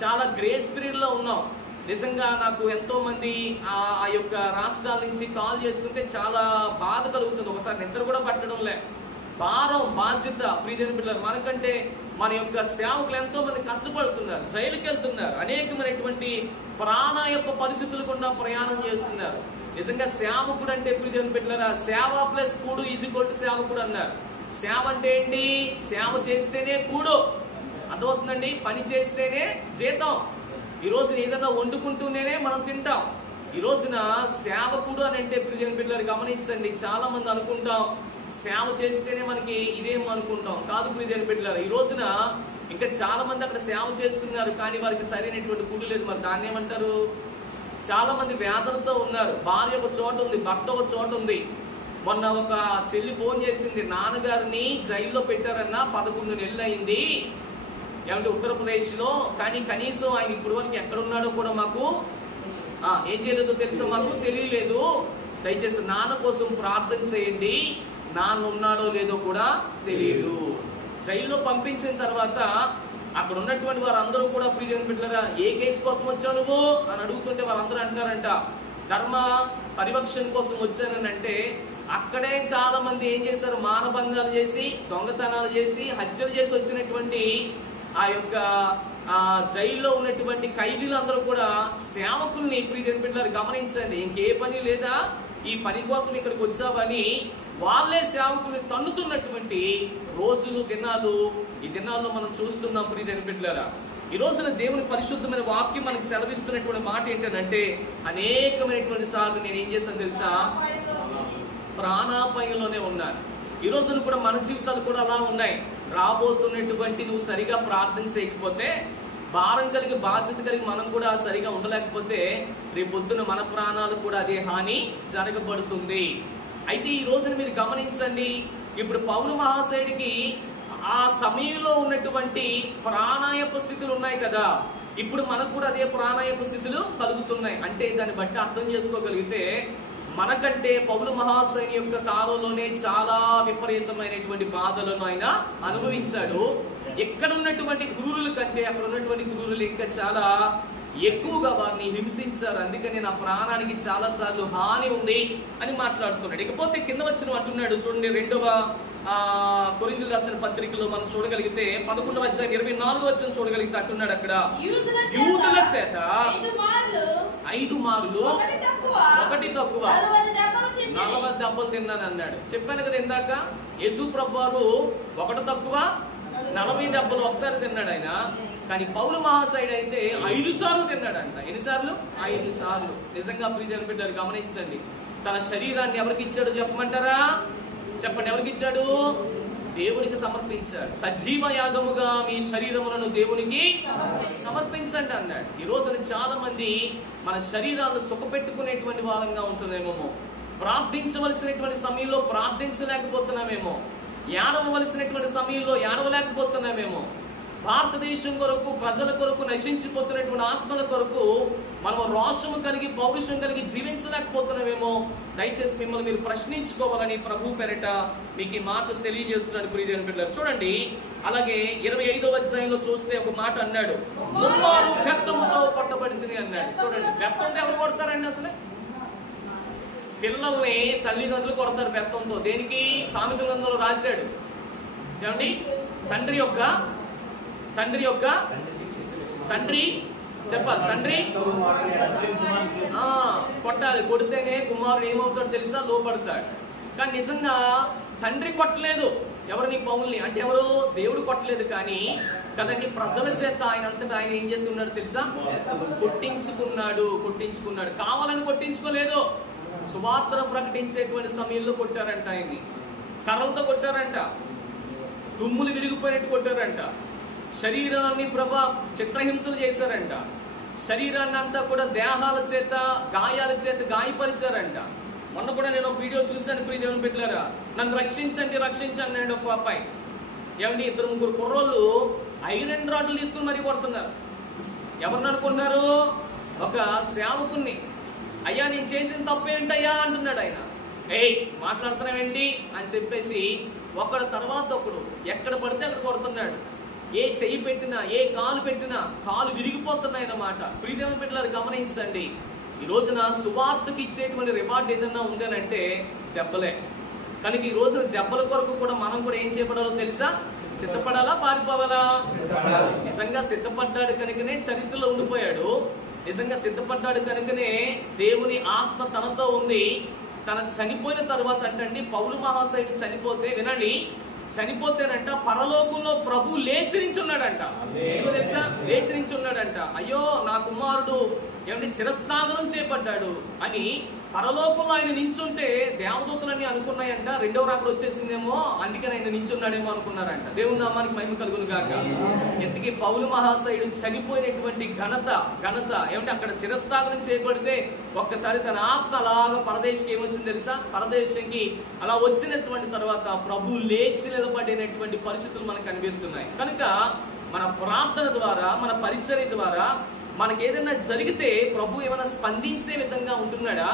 చాలా గ్రేస్ పీరియడ్ లో ఉన్నాం. నిజంగా నాకు ఎంతో మంది ఆ యొక్క రాష్ట్రాల నుంచి కాల్ చేస్తుంటే చాలా బాధ కలుగుతుంది. ఒకసారి నిద్ర కూడా పట్టడం లే, భారం బాధ్యత. ప్రియమైన పిల్లలు, మనకంటే మన యొక్క సేవకులు ఎంతో మంది కష్టపడుతున్నారు, జైలుకి వెళ్తున్నారు, అనేకమైనటువంటి ప్రాణాయప పరిస్థితులు కూడా ప్రయాణం చేస్తున్నారు. నిజంగా సేవకుడు అంటే ప్రియమైన పిల్లరా, సేవ ప్లస్ కూడు ఈజ్ఈక్వల్ టు సేవకుడు అన్నారు. సేవ అంటే ఏంటి? సేవ చేస్తేనే కూడు, అర్థమవుతుందండి. పని చేస్తేనే జీతం. ఈ రోజున ఏదైనా వండుకుంటూనే మనం తింటాం. ఈ రోజున సేవకుడు అని అంటే ప్రియమైన పిల్లలు గమనించండి, చాలా మంది అనుకుంటాం సేవ చేస్తేనే మనకి ఇదేమో అనుకుంటాం. కాదు ప్రియమైన పిల్లలు, ఈ రోజున ఇంకా చాలా మంది అక్కడ సేవ చేస్తున్నారు, కానీ వారికి సరైనటువంటి కూడు లేదు. మరి దాన్ని ఏమంటారు? చాలా మంది వేదనతో ఉన్నారు. భార్య ఒక చోట ఉంది, భర్త ఒక చోట ఉంది, మొన్న ఒక చెల్లి ఫోన్ చేసింది, నాన్నగారిని జైల్లో పెట్టారన్నా 11 నెలలు అయింది ఏమంటే ఉత్తరప్రదేశ్లో, కానీ కనీసం ఆయన ఇప్పుడు వరకు ఎక్కడున్నాడో కూడా మాకు ఏం చేయలేదో తెలుసా, మాకు తెలియలేదు. దయచేసి నాన్న కోసం ప్రార్థన చేయండి, నాన్న ఉన్నాడో లేదో కూడా తెలియదు. జైల్లో పంపించిన తర్వాత అక్కడ ఉన్నటువంటి వారందరూ కూడా ప్రియని బిడ్డలారా, ఏ కేసు కోసం వచ్చావు నువ్వు అని అడుగుతుంటే వారందరూ అంటారంట, ధర్మ పరిరక్షణ కోసం వచ్చానని. అంటే అక్కడే చాలా మంది ఏం చేశారు, మానభంగాలు చేసి, దొంగతనాలు చేసి, హత్యలు చేసి వచ్చినటువంటి ఆ యొక్క జైల్లో ఉన్నటువంటి ఖైదీలందరూ కూడా సేవకుల్ని ప్రియని బిడ్డలారా గమనించండి, ఇంకే పని లేదా, ఈ పని కోసం ఇక్కడికి వచ్చావని వాళ్ళే సేవకుల్ని తన్నుతున్నటువంటి రోజులు, దినాలు ఈ దినాల్లో మనం చూస్తున్నాం ప్రియని బిడ్డలారా. ఈ రోజున దేవుని పరిశుద్ధమైన వాక్యం మనకు సెలవిస్తున్నటువంటి మాట ఏంటంటే, అనేకమైనటువంటి సార్లు నేను ఏం చేశాను తెలుసా, ప్రాణాపాయంలోనే ఉన్నాను. ఈ రోజున కూడా మన జీవితాలు కూడా అలా ఉన్నాయి. రాబోతున్నటువంటి నువ్వు సరిగా ప్రార్థన చేయకపోతే, భారం కలిగి బాధ్యత కలిగి మనం కూడా సరిగా ఉండలేకపోతే, రేపొద్దున మన ప్రాణాలు కూడా అదే హాని జరగబడుతుంది. అయితే ఈ రోజున మీరు గమనించండి, ఇప్పుడు పౌలు మహాశయుడికి ఆ సమయంలో ఉన్నటువంటి ప్రాణాయాప స్థితులు ఉన్నాయి కదా, ఇప్పుడు మనకు కూడా అదే ప్రాణాయాప స్థితులు కలుగుతున్నాయి. అంటే దాన్ని బట్టి అర్థం చేసుకోగలిగితే, మనకంటే పౌలు మహాశయుని యొక్క కాలంలోనే చాలా విపరీతమైనటువంటి బాధలను ఆయన అనుభవించాడు. ఎక్కడ ఉన్నటువంటి క్రూరుల కంటే అక్కడ ఉన్నటువంటి క్రూరులు ఇంకా చాలా ఎక్కువగా వారిని హింసించారు. అందుకని నా ప్రాణానికి చాలా సార్లు హాని ఉంది అని మాట్లాడుతున్నాడు. ఇకపోతే కింద వచ్చిన అంటున్నాడు చూడండి, 2వ కొరింథీయులకు రాసిన పత్రికలో మనం చూడగలిగితే 11వ అధ్యాయం 24వ వచనం చూడగలిగితే అంటున్నాడు, అక్కడ యూదుల చేత 5 మార్లు ఒకటి తక్కువ 40 దెబ్బలు తిన్నాను అన్నాడు. చెప్పాను కదా ఇందాక, యేసు ప్రభువారు 1 తక్కువ 40 దెబ్బలు ఒకసారి తిన్నాడు ఆయన. కానీ పౌలు మహాశయుడు అయితే 5 సార్లు తిన్నాడంట. ఎన్నిసార్లు? 5 సార్లు. నిజంగా ప్రియమైన బిడ్డలు గమనించండి, తన శరీరాన్ని ఎవరికి ఇచ్చాడో చెప్పమంటారా? చెప్పండి, ఎవరికి ఇచ్చాడు? దేవునికి సమర్పించాడు. సజీవ యాగముగా మీ శరీరములను దేవునికి సమర్పించండి అన్నాడు. ఈ రోజున చాలా మంది మన శరీరాలను సుఖపెట్టుకునేటువంటి వారంగా ఉంటుందేమో, ప్రార్థించవలసినటువంటి సమయంలో ప్రార్థించలేకపోతున్నామేమో, ఏడవలసినటువంటి సమయంలో ఏడవలేకపోతున్నామేమో, భారతదేశం కొరకు, ప్రజల కొరకు, నశించిపోతున్నటువంటి ఆత్మల కొరకు మనం రోషము కలిగి, పౌరుషం కలిగి జీవించలేకపోతున్నామేమో. దయచేసి మిమ్మల్ని మీరు ప్రశ్నించుకోవాలని ప్రభు పేరిట మీకు ఈ మాటలు తెలియజేస్తున్నాడు ప్రియమైన బిడ్డలారా. చూడండి, అలాగే 25వ అధ్యాయంలో చూస్తే ఒక మాట అన్నాడు, ముమ్మారు బెత్తముతో కొట్టబడింది అన్నాడు. చూడండి, బెత్తంతో ఎవరు కొడతారండి? అసలు పిల్లల్ని తల్లిదండ్రులు కొడతారు బెత్తంతో. దేనికి? సామెతల గ్రంథంలో రాశాడు, ఏమండి, తండ్రి చెప్పాలి, తండ్రి కొట్టాలి. కొడితేనే కుమారుడు ఏమవుతాడు తెలుసా? లోపడతాడు. కానీ నిజంగా తండ్రి కొట్టలేదు ఎవరిని? పౌల్ని. అంటే ఎవరు? దేవుడు కొట్టలేదు. కానీ కదండి, ప్రజల చేత ఆయన అంతటా ఆయన ఏం చేస్తున్నాడు తెలుసా? కొట్టించుకున్నాడు. కావాలని కొట్టించుకోలేదు. సువార్తను ప్రకటించేటువంటి సమయంలో కొట్టారంట ఆయన్ని. కర్రలతో కొట్టారంట, దుమ్ములు విరిగిపోయినట్టు కొట్టారంట, శరీరాన్ని చిత్రహింసలు చేశారంట, శరీరాన్ని అంతా కూడా దేహాల చేత, గాయాల చేత గాయపరిచారంట. మొన్న కూడా నేను ఒక వీడియో చూశాను ప్రియదేవుని బిడ్డలారా, నన్ను రక్షించండి నేను ఒక అబ్బాయి, ఏమండి, 2-3 కుర్రోళ్ళు ఐరన్ రాడ్లు తీసుకుని మరీ కొడుతున్నారు. ఎవరిని అనుకున్నారు? ఒక సేవకుణ్ణి. అయ్యా, నేను చేసిన తప్పేంటయ్యా అంటున్నాడు ఆయన. మాట్లాడుతున్నావేంటి అని చెప్పేసి ఒకడు తర్వాత ఒకడు ఎక్కడ పడితే అక్కడ కొడుతున్నాడు. ఏ చెయ్యి పెట్టినా, ఏ కాలు పెట్టినా కాలు విరిగిపోతున్నాయన్నమాట. ప్రియదేవుని బిడ్డలారా గమనించండి, ఈ రోజున సువార్తకి ఇచ్చేటువంటి రివార్డ్ ఏదన్నా ఉందనంటే దెబ్బలే. కనుక ఈ రోజున దెబ్బల కొరకు కూడా మనం కూడా ఏం చేయబడాలో తెలుసా? సిద్ధపడాలా, పారిపోవాలా? నిజంగా సిద్ధపడ్డాడు కనుకనే చరిత్రలో ఉండిపోయాడు. నిజంగా సిద్ధపడ్డాడు కనుకనే దేవుని ఆత్మ తనతో ఉంది. తన చనిపోయిన తర్వాత అంటండి, పౌలు మహాశయుడు చనిపోతే, వినండి, చనిపోతేనంట పరలోకంలో ప్రభు లేచి నించున్నాడంట. ఎందుకు తెలుసా? లేచి నించున్నాడంట. అయ్యో నా కుమారుడు ఏమంటే చిరస్థాగనం చేపడ్డాడు అని పరలోకంలో ఆయన నించుంటే దేవదూతలన్నీ అనుకున్నాయంట రెండవ రాకడ వచ్చేసిందేమో, అందుకని ఆయన నించున్నాడేమో అనుకున్నారంట. దేవుని నామానికి మహిమ కలుగును గాక. ఇంతకీ పౌలు మహాశయుడు చనిపోయినటువంటి ఘనత ఏమంటే అక్కడ చిరస్థాగనం చేయబడితే ఒక్కసారి తన ఆత్మ అలాగా పరదేశంకి ఏమొచ్చింది తెలుసా? పరదేశంకి అలా వచ్చినటువంటి తర్వాత ప్రభు లేచి నిలబడినటువంటి పరిస్థితులు మనకు కనిపిస్తున్నాయి. కనుక మన ప్రార్థన ద్వారా, మన పరిచర్య ద్వారా మనకి ఏదైనా జరిగితే ప్రభు ఏమైనా స్పందించే విధంగా ఉంటున్నాడా?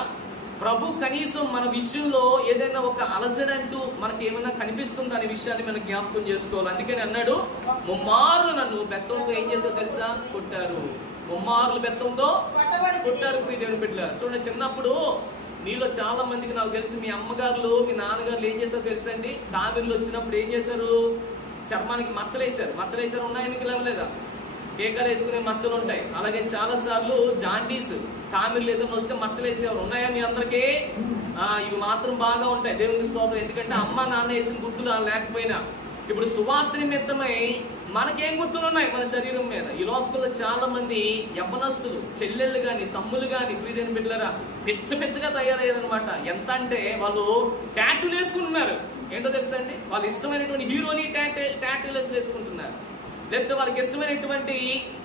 ప్రభు కనీసం మన విషయంలో ఏదైనా ఒక అలజడంటూ మనకి ఏమైనా కనిపిస్తుందా అనే విషయాన్ని మనం జ్ఞాపకం చేసుకోవాలి. అందుకని అన్నాడు, ముమ్మారులు నన్ను బెత్తంతో ఏం చేశారో తెలుసా? కొట్టారు. ముమ్మారులు బెత్తంతో కొట్టారు. ప్రియదేవుని బిడ్డలారా, చూడండి, చిన్నప్పుడు మీలో చాలా మందికి నాకు తెలిసి మీ అమ్మగారులు మీ నాన్నగారులు ఏం చేశారో తెలుసండి? తామిర్లు వచ్చినప్పుడు ఏం చేశారు? చర్మానికి మచ్చలేసారు. ఉన్నాయని మీకు లేవలేదా? కేకలు వేసుకునే మచ్చలు ఉంటాయి. అలాగే చాలా సార్లు జాండీస్ తామిర్లు ఏదైనా వస్తే మచ్చలు వేసేవారు. ఉన్నాయా మీ అందరికీ? ఇవి మాత్రం బాగా ఉంటాయి. దేవునికి స్తోత్రం. ఎందుకంటే అమ్మ నాన్న వేసిన గుర్తులు లేకపోయినా ఇప్పుడు సువార్త నిమిత్తమై మనకేం గుర్తులు ఉన్నాయి మన శరీరం మీద? ఈ లోకంలో చాలా మంది యవ్వనస్తులు, చెల్లెళ్ళు గాని తమ్ముళ్ళు గాని ప్రియదేవుని బిడ్డలారా పిచ్చగా తయారయ్యారనమాట. ఎంత అంటే వాళ్ళు టాటూలు వేసుకుంటున్నారు. ఏంటో తెలుసా అండి? వాళ్ళు ఇష్టమైనటువంటి హీరోని టాటూలు వేసుకుంటున్నారు. లేకపోతే వాళ్ళకి ఇష్టమైనటువంటి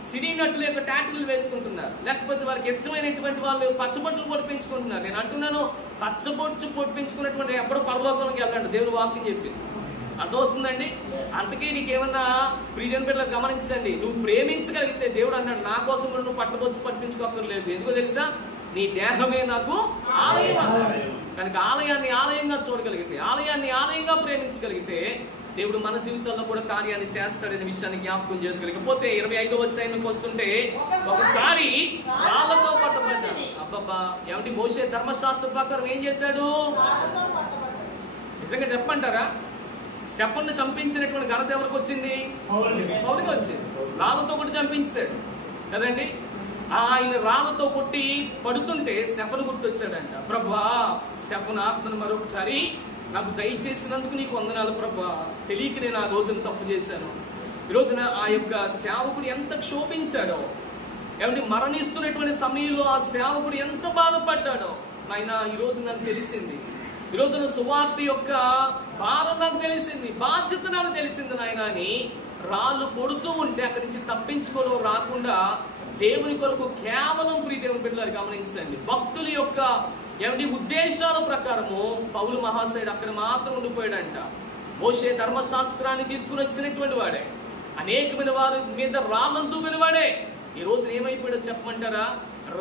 సినీ నటుల యొక్క టాటూలు వేసుకుంటున్నారు. లేకపోతే వాళ్ళకి ఇష్టమైనటువంటి వాళ్ళు పచ్చబొట్లు పొడిపించుకుంటున్నారు. నేను అంటున్నాను, పచ్చబొట్టు పొడిపించుకున్నటువంటి ఎప్పుడు పరలోకంలోకి వెళ్ళండి, దేవుని వాక్యం చెప్పింది. అర్థమవుతుందండి? అందుకే నీకేమన్నా ప్రియజన్ బిడ్డలు గమనించండి, నువ్వు ప్రేమించగలిగితే దేవుడు అన్నాడు, నా కోసం కూడా నువ్వు పట్టబొచ్చు పట్టించుకోక్కర్లేదు. ఎందుకో తెలుసా? నీ దేహమే నాకు ఆలయం అన్నాడు. కనుక ఆలయాన్ని ఆలయంగా చూడగలిగితే, ఆలయాన్ని ఆలయంగా ప్రేమించగలిగితే దేవుడు మన జీవితంలో కూడా కార్యాన్ని చేస్తాడనే విషయాన్ని జ్ఞాపకం చేసుకోలేకపోతే 25వ అధ్యాయంలోకి వస్తుంటే ఒకసారి రాళ్లతో పట్టబడ్డాడు. అబ్బబ్బా, ఏమిటి? మోషే ధర్మశాస్త్ర ప్రకారం ఏం చేశాడు? నిజంగా చెప్పంటారా? స్టెఫన్ను చంపించినటువంటి ఘనత ఎవరికి వచ్చింది? పౌలుకి వచ్చింది. రాళ్లతో కూడా చంపించాడు కదండి. ఆయన రాళ్లతో కొట్టి పడుతుంటే స్టెఫన్ గుర్తొచ్చాడంట. ప్రభువా, స్టెఫన్ ఆత్మను మరొకసారి నాకు దయచేసినందుకు నీకు వందనాలు ప్రభువా, తెలియక నేను ఆ రోజున తప్పు చేశాను. ఈ రోజున ఆ యొక్క సేవకుడు ఎంత క్షోభించాడో, ఏమంటే మరణిస్తున్నటువంటి సమయంలో ఆ సేవకుడు ఎంత బాధపడ్డాడో ఆయన ఈ రోజు నాకు తెలిసింది. ఈ రోజున సువార్త యొక్క భారం నాకు తెలిసింది, బాధ్యత నాకు తెలిసింది నాయన అని రాళ్ళు కొడుతూ ఉంటే అక్కడి నుంచి తప్పించుకోవడం రాకుండా దేవుని కొరకు కేవలం ప్రియదేవుని బిడ్డలారు గమనించండి, భక్తుల యొక్క ఏమిటి ఉద్దేశాల ప్రకారము పౌలు మహాశయుడు అక్కడ మాత్రం ఉండిపోయాడంట. మోషే ధర్మశాస్త్రాన్ని తీసుకుని వచ్చినటువంటి వాడే, అనేకమైన వారి మీద రాళ్ళను దూకిన వాడే ఈ రోజు ఏమైపోయాడో చెప్పమంటారా?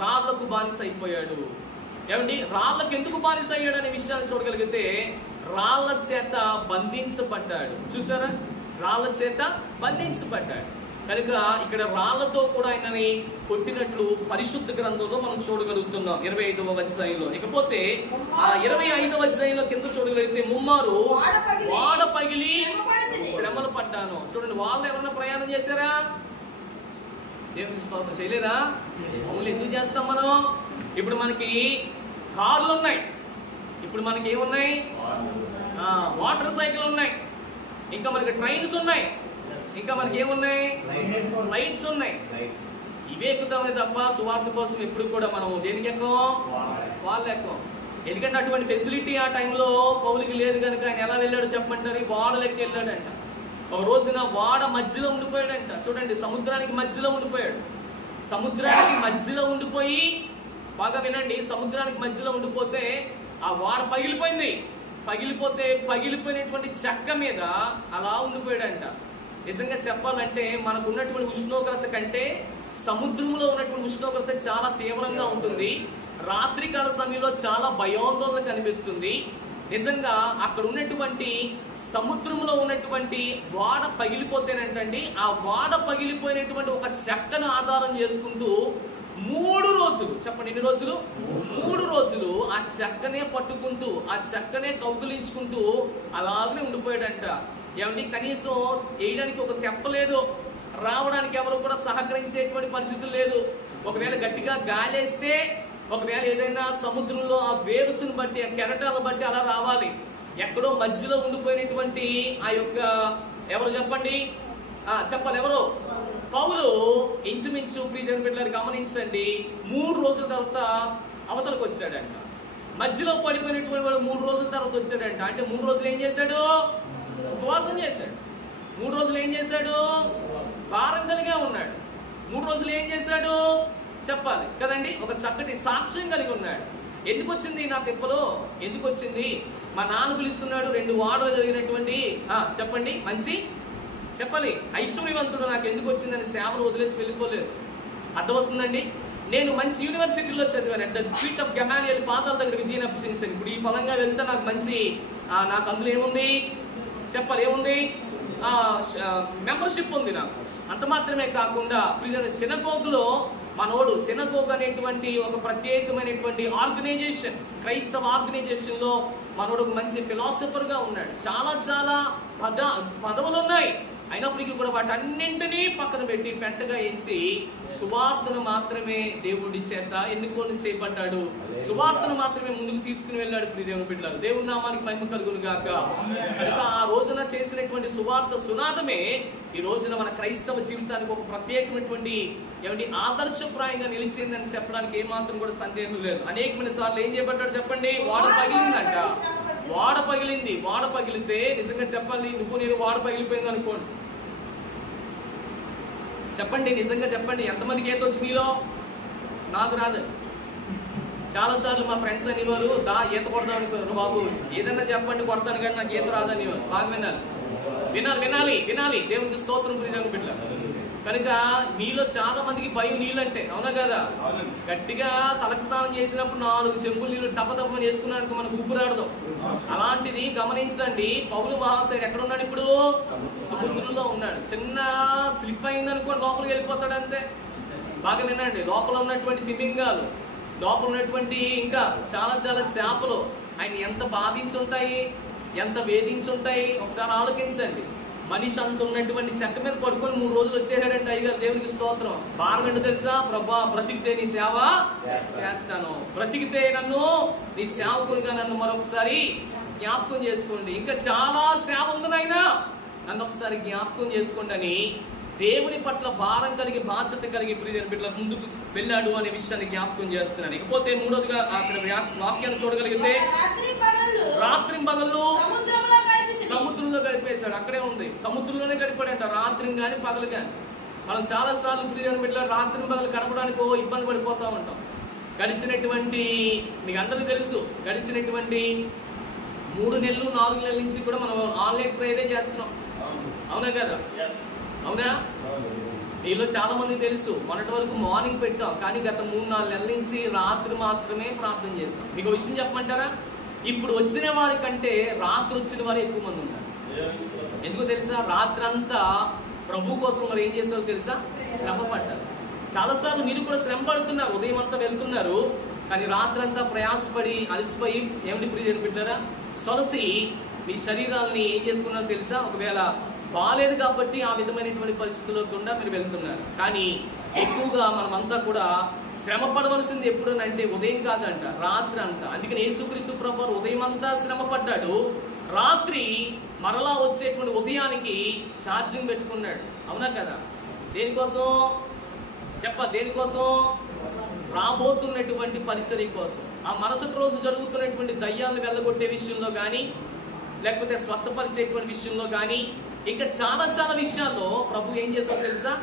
రాళ్లకు బానిస అయిపోయాడు. ఏమండి, రాళ్లకు ఎందుకు బానిస అయ్యాడు అనే విషయాన్ని చూడగలిగితే రాళ్ల చేత బంధించబడ్డాడు. చూసారా? రాళ్ల చేత బంధించబడ్డాడు. కనుక ఇక్కడ రాళ్లతో కూడా ఆయనని కొట్టినట్లు పరిశుద్ధ గ్రంథంలో మనం చూడగలుగుతున్నాం 25వ అధ్యాయంలో. ఇకపోతే ఆ 25వ అధ్యాయంలో కింద చూడగలిగితే ముమ్మారు వాడ పగిలి శ్రమలు పడ్డాను. చూడండి, వాళ్ళు ఎవరన్నా ప్రయాణం చేశారా? దేవునికి స్తోత్రం. చేయలేదా? అవును. ఎందుకు చేస్తాం మనం? ఇప్పుడు మనకి కార్లు ఉన్నాయి, ఇప్పుడు మనకి ఏమున్నాయి? వాటర్ సైకిల్ ఉన్నాయి, ఇంకా మనకి ట్రైన్స్ ఉన్నాయి, ఇంకా మనకి ఏమున్నాయి? లైట్స్ ఉన్నాయి. ఇవే ఎక్కుతామే తప్ప సువార్త కోసం ఎప్పుడు కూడా మనం దేనికి ఎక్కం? వాళ్ళు ఎక్కం. ఎందుకంటే అటువంటి ఫెసిలిటీ ఆ టైంలో పౌలుకి లేదు కనుక ఆయన ఎలా వెళ్ళాడో చెప్పమంటారు? వాడలెక్కి వెళ్ళాడంట. ఒక రోజున వాడ మధ్యలో ఉండిపోయాడంట. చూడండి, సముద్రానికి మధ్యలో ఉండిపోయాడు. సముద్రానికి మధ్యలో ఉండిపోయి, బాగా వినండి, సముద్రానికి మధ్యలో ఉండిపోతే ఆ వాడ పగిలిపోయింది. పగిలిపోయినటువంటి చెక్క మీద అలా ఉండిపోయాడంట. నిజంగా చెప్పాలంటే మనకు ఉన్నటువంటి ఉష్ణోగ్రత కంటే సముద్రంలో ఉన్నటువంటి ఉష్ణోగ్రత చాలా తీవ్రంగా ఉంటుంది. రాత్రికాల సమయంలో చాలా భయాందోళన కనిపిస్తుంది. నిజంగా అక్కడ ఉన్నటువంటి సముద్రంలో ఉన్నటువంటి వాడ పగిలిపోతేనంటండి, ఆ వాడ పగిలిపోయినటువంటి ఒక చెక్కను ఆధారం చేసుకుంటూ 3 రోజులు, చెప్పండి ఎన్ని రోజులు? 3 రోజులు ఆ చెక్కనే పట్టుకుంటూ, ఆ చెక్కనే కౌగులించుకుంటూ అలాగనే ఉండిపోయాడంట. ఏమండి, కనీసం వేయడానికి ఒక తెప్పలేదు, రావడానికి ఎవరు కూడా సహకరించేటువంటి పరిస్థితులు లేదు. ఒకవేళ గట్టిగా గాలేస్తే, ఒకవేళ ఏదైనా సముద్రంలో ఆ వేవ్స్ని బట్టి, ఆ కెరటాలను బట్టి అలా రావాలి. ఎక్కడో మధ్యలో ఉండిపోయినటువంటి ఆ యొక్క ఎవరు చెప్పండి, చెప్పాలి ఎవరు? పౌలు ఇంచుమించు ప్రియమైన బిడ్డలారా గమనించండి, 3 రోజుల తర్వాత అవతలకు వచ్చాడంట. మధ్యలో పడిపోయినటువంటి వాడు 3 రోజుల తర్వాత వచ్చాడంట. అంటే 3 రోజులు ఏం చేశాడు? ఉపవాసం చేశాడు. 3 రోజులు ఏం చేశాడు? భారం కలిగే ఉన్నాడు. 3 రోజులు ఏం చేశాడు చెప్పాలి కదండి. ఒక చక్కటి సాక్ష్యం కలిగి ఉన్నాడు. ఎందుకు వచ్చింది నా తిప్పలో? ఎందుకు వచ్చింది? మా నాన్న పిలుస్తున్నాడు, 2 వాడలు కలిగినటువంటి చెప్పండి మంచి చెప్పాలి ఐశ్వర్యవంతుడు నాకు ఎందుకు వచ్చిందని సేవను వదిలేసి వెళ్ళిపోలేదు. అర్థమవుతుందండి? నేను మంచి యూనివర్సిటీలో చదివాను. అంటే ఫీట్ ఆఫ్ గమాలియల్ పాదాల దగ్గర విద్యను అభ్యసించాను. ఇప్పుడు ఈ పరంగా వెళ్తే నాకు మంచి నాకు అందులో ఏముంది చెప్పాలి, ఏముంది? మెంబర్షిప్ ఉంది నాకు. అంత మాత్రమే కాకుండా సినగోగులో మనోడు, సినగోగ్ అనేటువంటి ఒక ప్రత్యేకమైనటువంటి ఆర్గనైజేషన్, క్రైస్తవ ఆర్గనైజేషన్ లో మనోడు మంచి ఫిలాసఫర్ గా ఉన్నాడు. చాలా చాలా పదవులు ఉన్నాయి. అయినప్పటికీ కూడా వాటన్నింటినీ పక్కన పెట్టి పెంటగా ఎంచి సువార్తను మాత్రమే దేవుడి చేత ఎన్నుకొని చేయబడ్డాడు. సువార్తను మాత్రమే ముందుకు తీసుకుని వెళ్ళాడు. ప్రియ దేవుని బిడ్డలారా, దేవుని నామానికి మహిమ కలుగును గాక. కనుక ఆ రోజున చేసినటువంటి సువార్త సునాదమే ఈ రోజున మన క్రైస్తవ జీవితానికి ఒక ప్రత్యేకమైనటువంటి ఆదర్శప్రాయంగా నిలిచిందని చెప్పడానికి ఏమాత్రం కూడా సందేహం లేదు. అనేకమైన సార్లు ఏం చేయబడ్డాడు చెప్పండి? వాడ పగిలిందంట. వాడ పగిలింది. వాడ పగిలితే నిజంగా చెప్పండి, నువ్వు నేను వాడ పగిలిపోయింది అనుకోండి, చెప్పండి నిజంగా చెప్పండి, ఎంతమందికి ఈత వచ్చు మీలో? నాకు రాదండి. చాలాసార్లు మా ఫ్రెండ్స్ అనేవారు, ఈత కొడదాం అనుకోరు. బాబు ఏదన్నా చెప్పండి కొడతాను, కానీ నాకు ఈత రాదనేవారు. బాగా వినాలి, వినాలి, వినాలి, వినాలి. దేవునికి స్తోత్రం. ప్రియమైన బిడ్డ, కనుక మీలో చాలా మందికి భయం నీళ్ళంటే, అవునా కదా? గట్టిగా తలకు స్నానం చేసినప్పుడు 4 చెంబులు నీళ్ళు టపటపని వేసుకున్నాడు, మనకు ఊపిరాడదు. అలాంటిది గమనించండి, పౌలు మహాశయుడు ఎక్కడ ఉన్నాడు ఇప్పుడు? సముద్రంలో ఉన్నాడు. చిన్న స్లిప్ అయిందనుకోండి లోపలికి వెళ్ళిపోతాడు అంతే. బాగా వినండి, లోపల ఉన్నటువంటి తిమింగాలు, లోపల ఉన్నటువంటి ఇంకా చాలా చాలా చేపలు ఆయన ఎంత బాధించుంటాయి, ఎంత వేధించుంటాయి. ఒకసారి ఆలోచించండి. మనిషి అంత ఉన్నటువంటి చెక్క మీద పడుకొని 3 రోజులు వచ్చేసాడంటే అయ్యగారు దేవునికి స్తోత్రం. భారం ఏంటో తెలుసా? ప్రభా బ్రతికితే నీ సేవ చేస్తాను, బ్రతికితే నన్ను నీ సేవకునిగా నన్ను మరొకసారి జ్ఞాపకం చేసుకోండి, ఇంకా చాలా సేవ ఉంది నాయనా, నన్ను ఒకసారి జ్ఞాపకం చేసుకోండి అని దేవుని పట్ల భారం కలిగి బాధ్యత కలిగి ప్రియమైన బిడ్డల ముందుకు వెళ్ళాడు అనే విషయాన్ని జ్ఞాపకం చేస్తున్నాను. ఇకపోతే మూడోదిగా అక్కడ వాక్యాన్ని చూడగలిగితే రాత్రి పగళ్ళు సముద్రంలో గడిపేశాడు. అక్కడే ఉంది, సముద్రంలోనే గడిపాడంట, రాత్రి కానీ పగలు కానీ. మనం చాలా సార్లు ప్రియమైన బిడ్డల రాత్రి పగలు గడపడానికి ఇబ్బంది పడిపోతూ ఉంటాం. గడిచినటువంటి మీకు అందరికీ తెలుసు, గడిచినటువంటి 3 నెలలు 4 నెలల నుంచి కూడా మనం ఆన్లైన్ ప్రేయరే చేస్తున్నాం, అవునా కదా? అవునా? మీలో చాలా మంది తెలుసు, మొన్నటి వరకు మార్నింగ్ పెట్టాం, కానీ గత 3-4 నెలల నుంచి రాత్రి మాత్రమే ప్రార్థన చేస్తాం. మీకు విషయం చెప్పమంటారా? ఇప్పుడు వచ్చిన వారి కంటే రాత్రి వచ్చిన వారు ఎక్కువ మంది ఉన్నారు. ఎందుకో తెలుసా? రాత్రి అంతా ప్రభు కోసం మరి ఏం చేస్తారో తెలుసా? శ్రమ పడ్డారు. చాలాసార్లు మీరు కూడా శ్రమ పడుతున్నారు, ఉదయం అంతా వెళ్తున్నారు, కానీ రాత్రి అంతా ప్రయాసపడి అలసిపోయి ఏమిటి ప్రియమైన బిడ్డలారా సొలసి మీ శరీరాలని ఏం చేసుకున్నారో తెలుసా? ఒకవేళ బాలేదు కాబట్టి ఆ విధమైనటువంటి పరిస్థితుల్లో గుండా మీరు వెళ్తున్నారు. కానీ ఎక్కువగా మనమంతా కూడా శ్రమ పడవలసింది ఎప్పుడనంటే ఉదయం కాదంట, రాత్రి అంతా. అందుకని యేసుక్రీస్తు ప్రభువు ఉదయం అంతా శ్రమ పడ్డాడు, రాత్రి మరలా వచ్చేటువంటి ఉదయానికి ఛార్జింగ్ పెట్టుకున్నాడు, అవునా కదా? దేనికోసం దేనికోసం? రాబోతున్నటువంటి పరిచర్య కోసం. ఆ మరుసటి రోజు జరుగుతున్నటువంటి దయ్యాలను వెళ్ళగొట్టే విషయంలో కానీ, లేకపోతే స్వస్థపరిచేటువంటి విషయంలో కానీ, ఇంకా చాలా చాలా విషయాల్లో ప్రభు ఏం చేశాడో తెలుసా?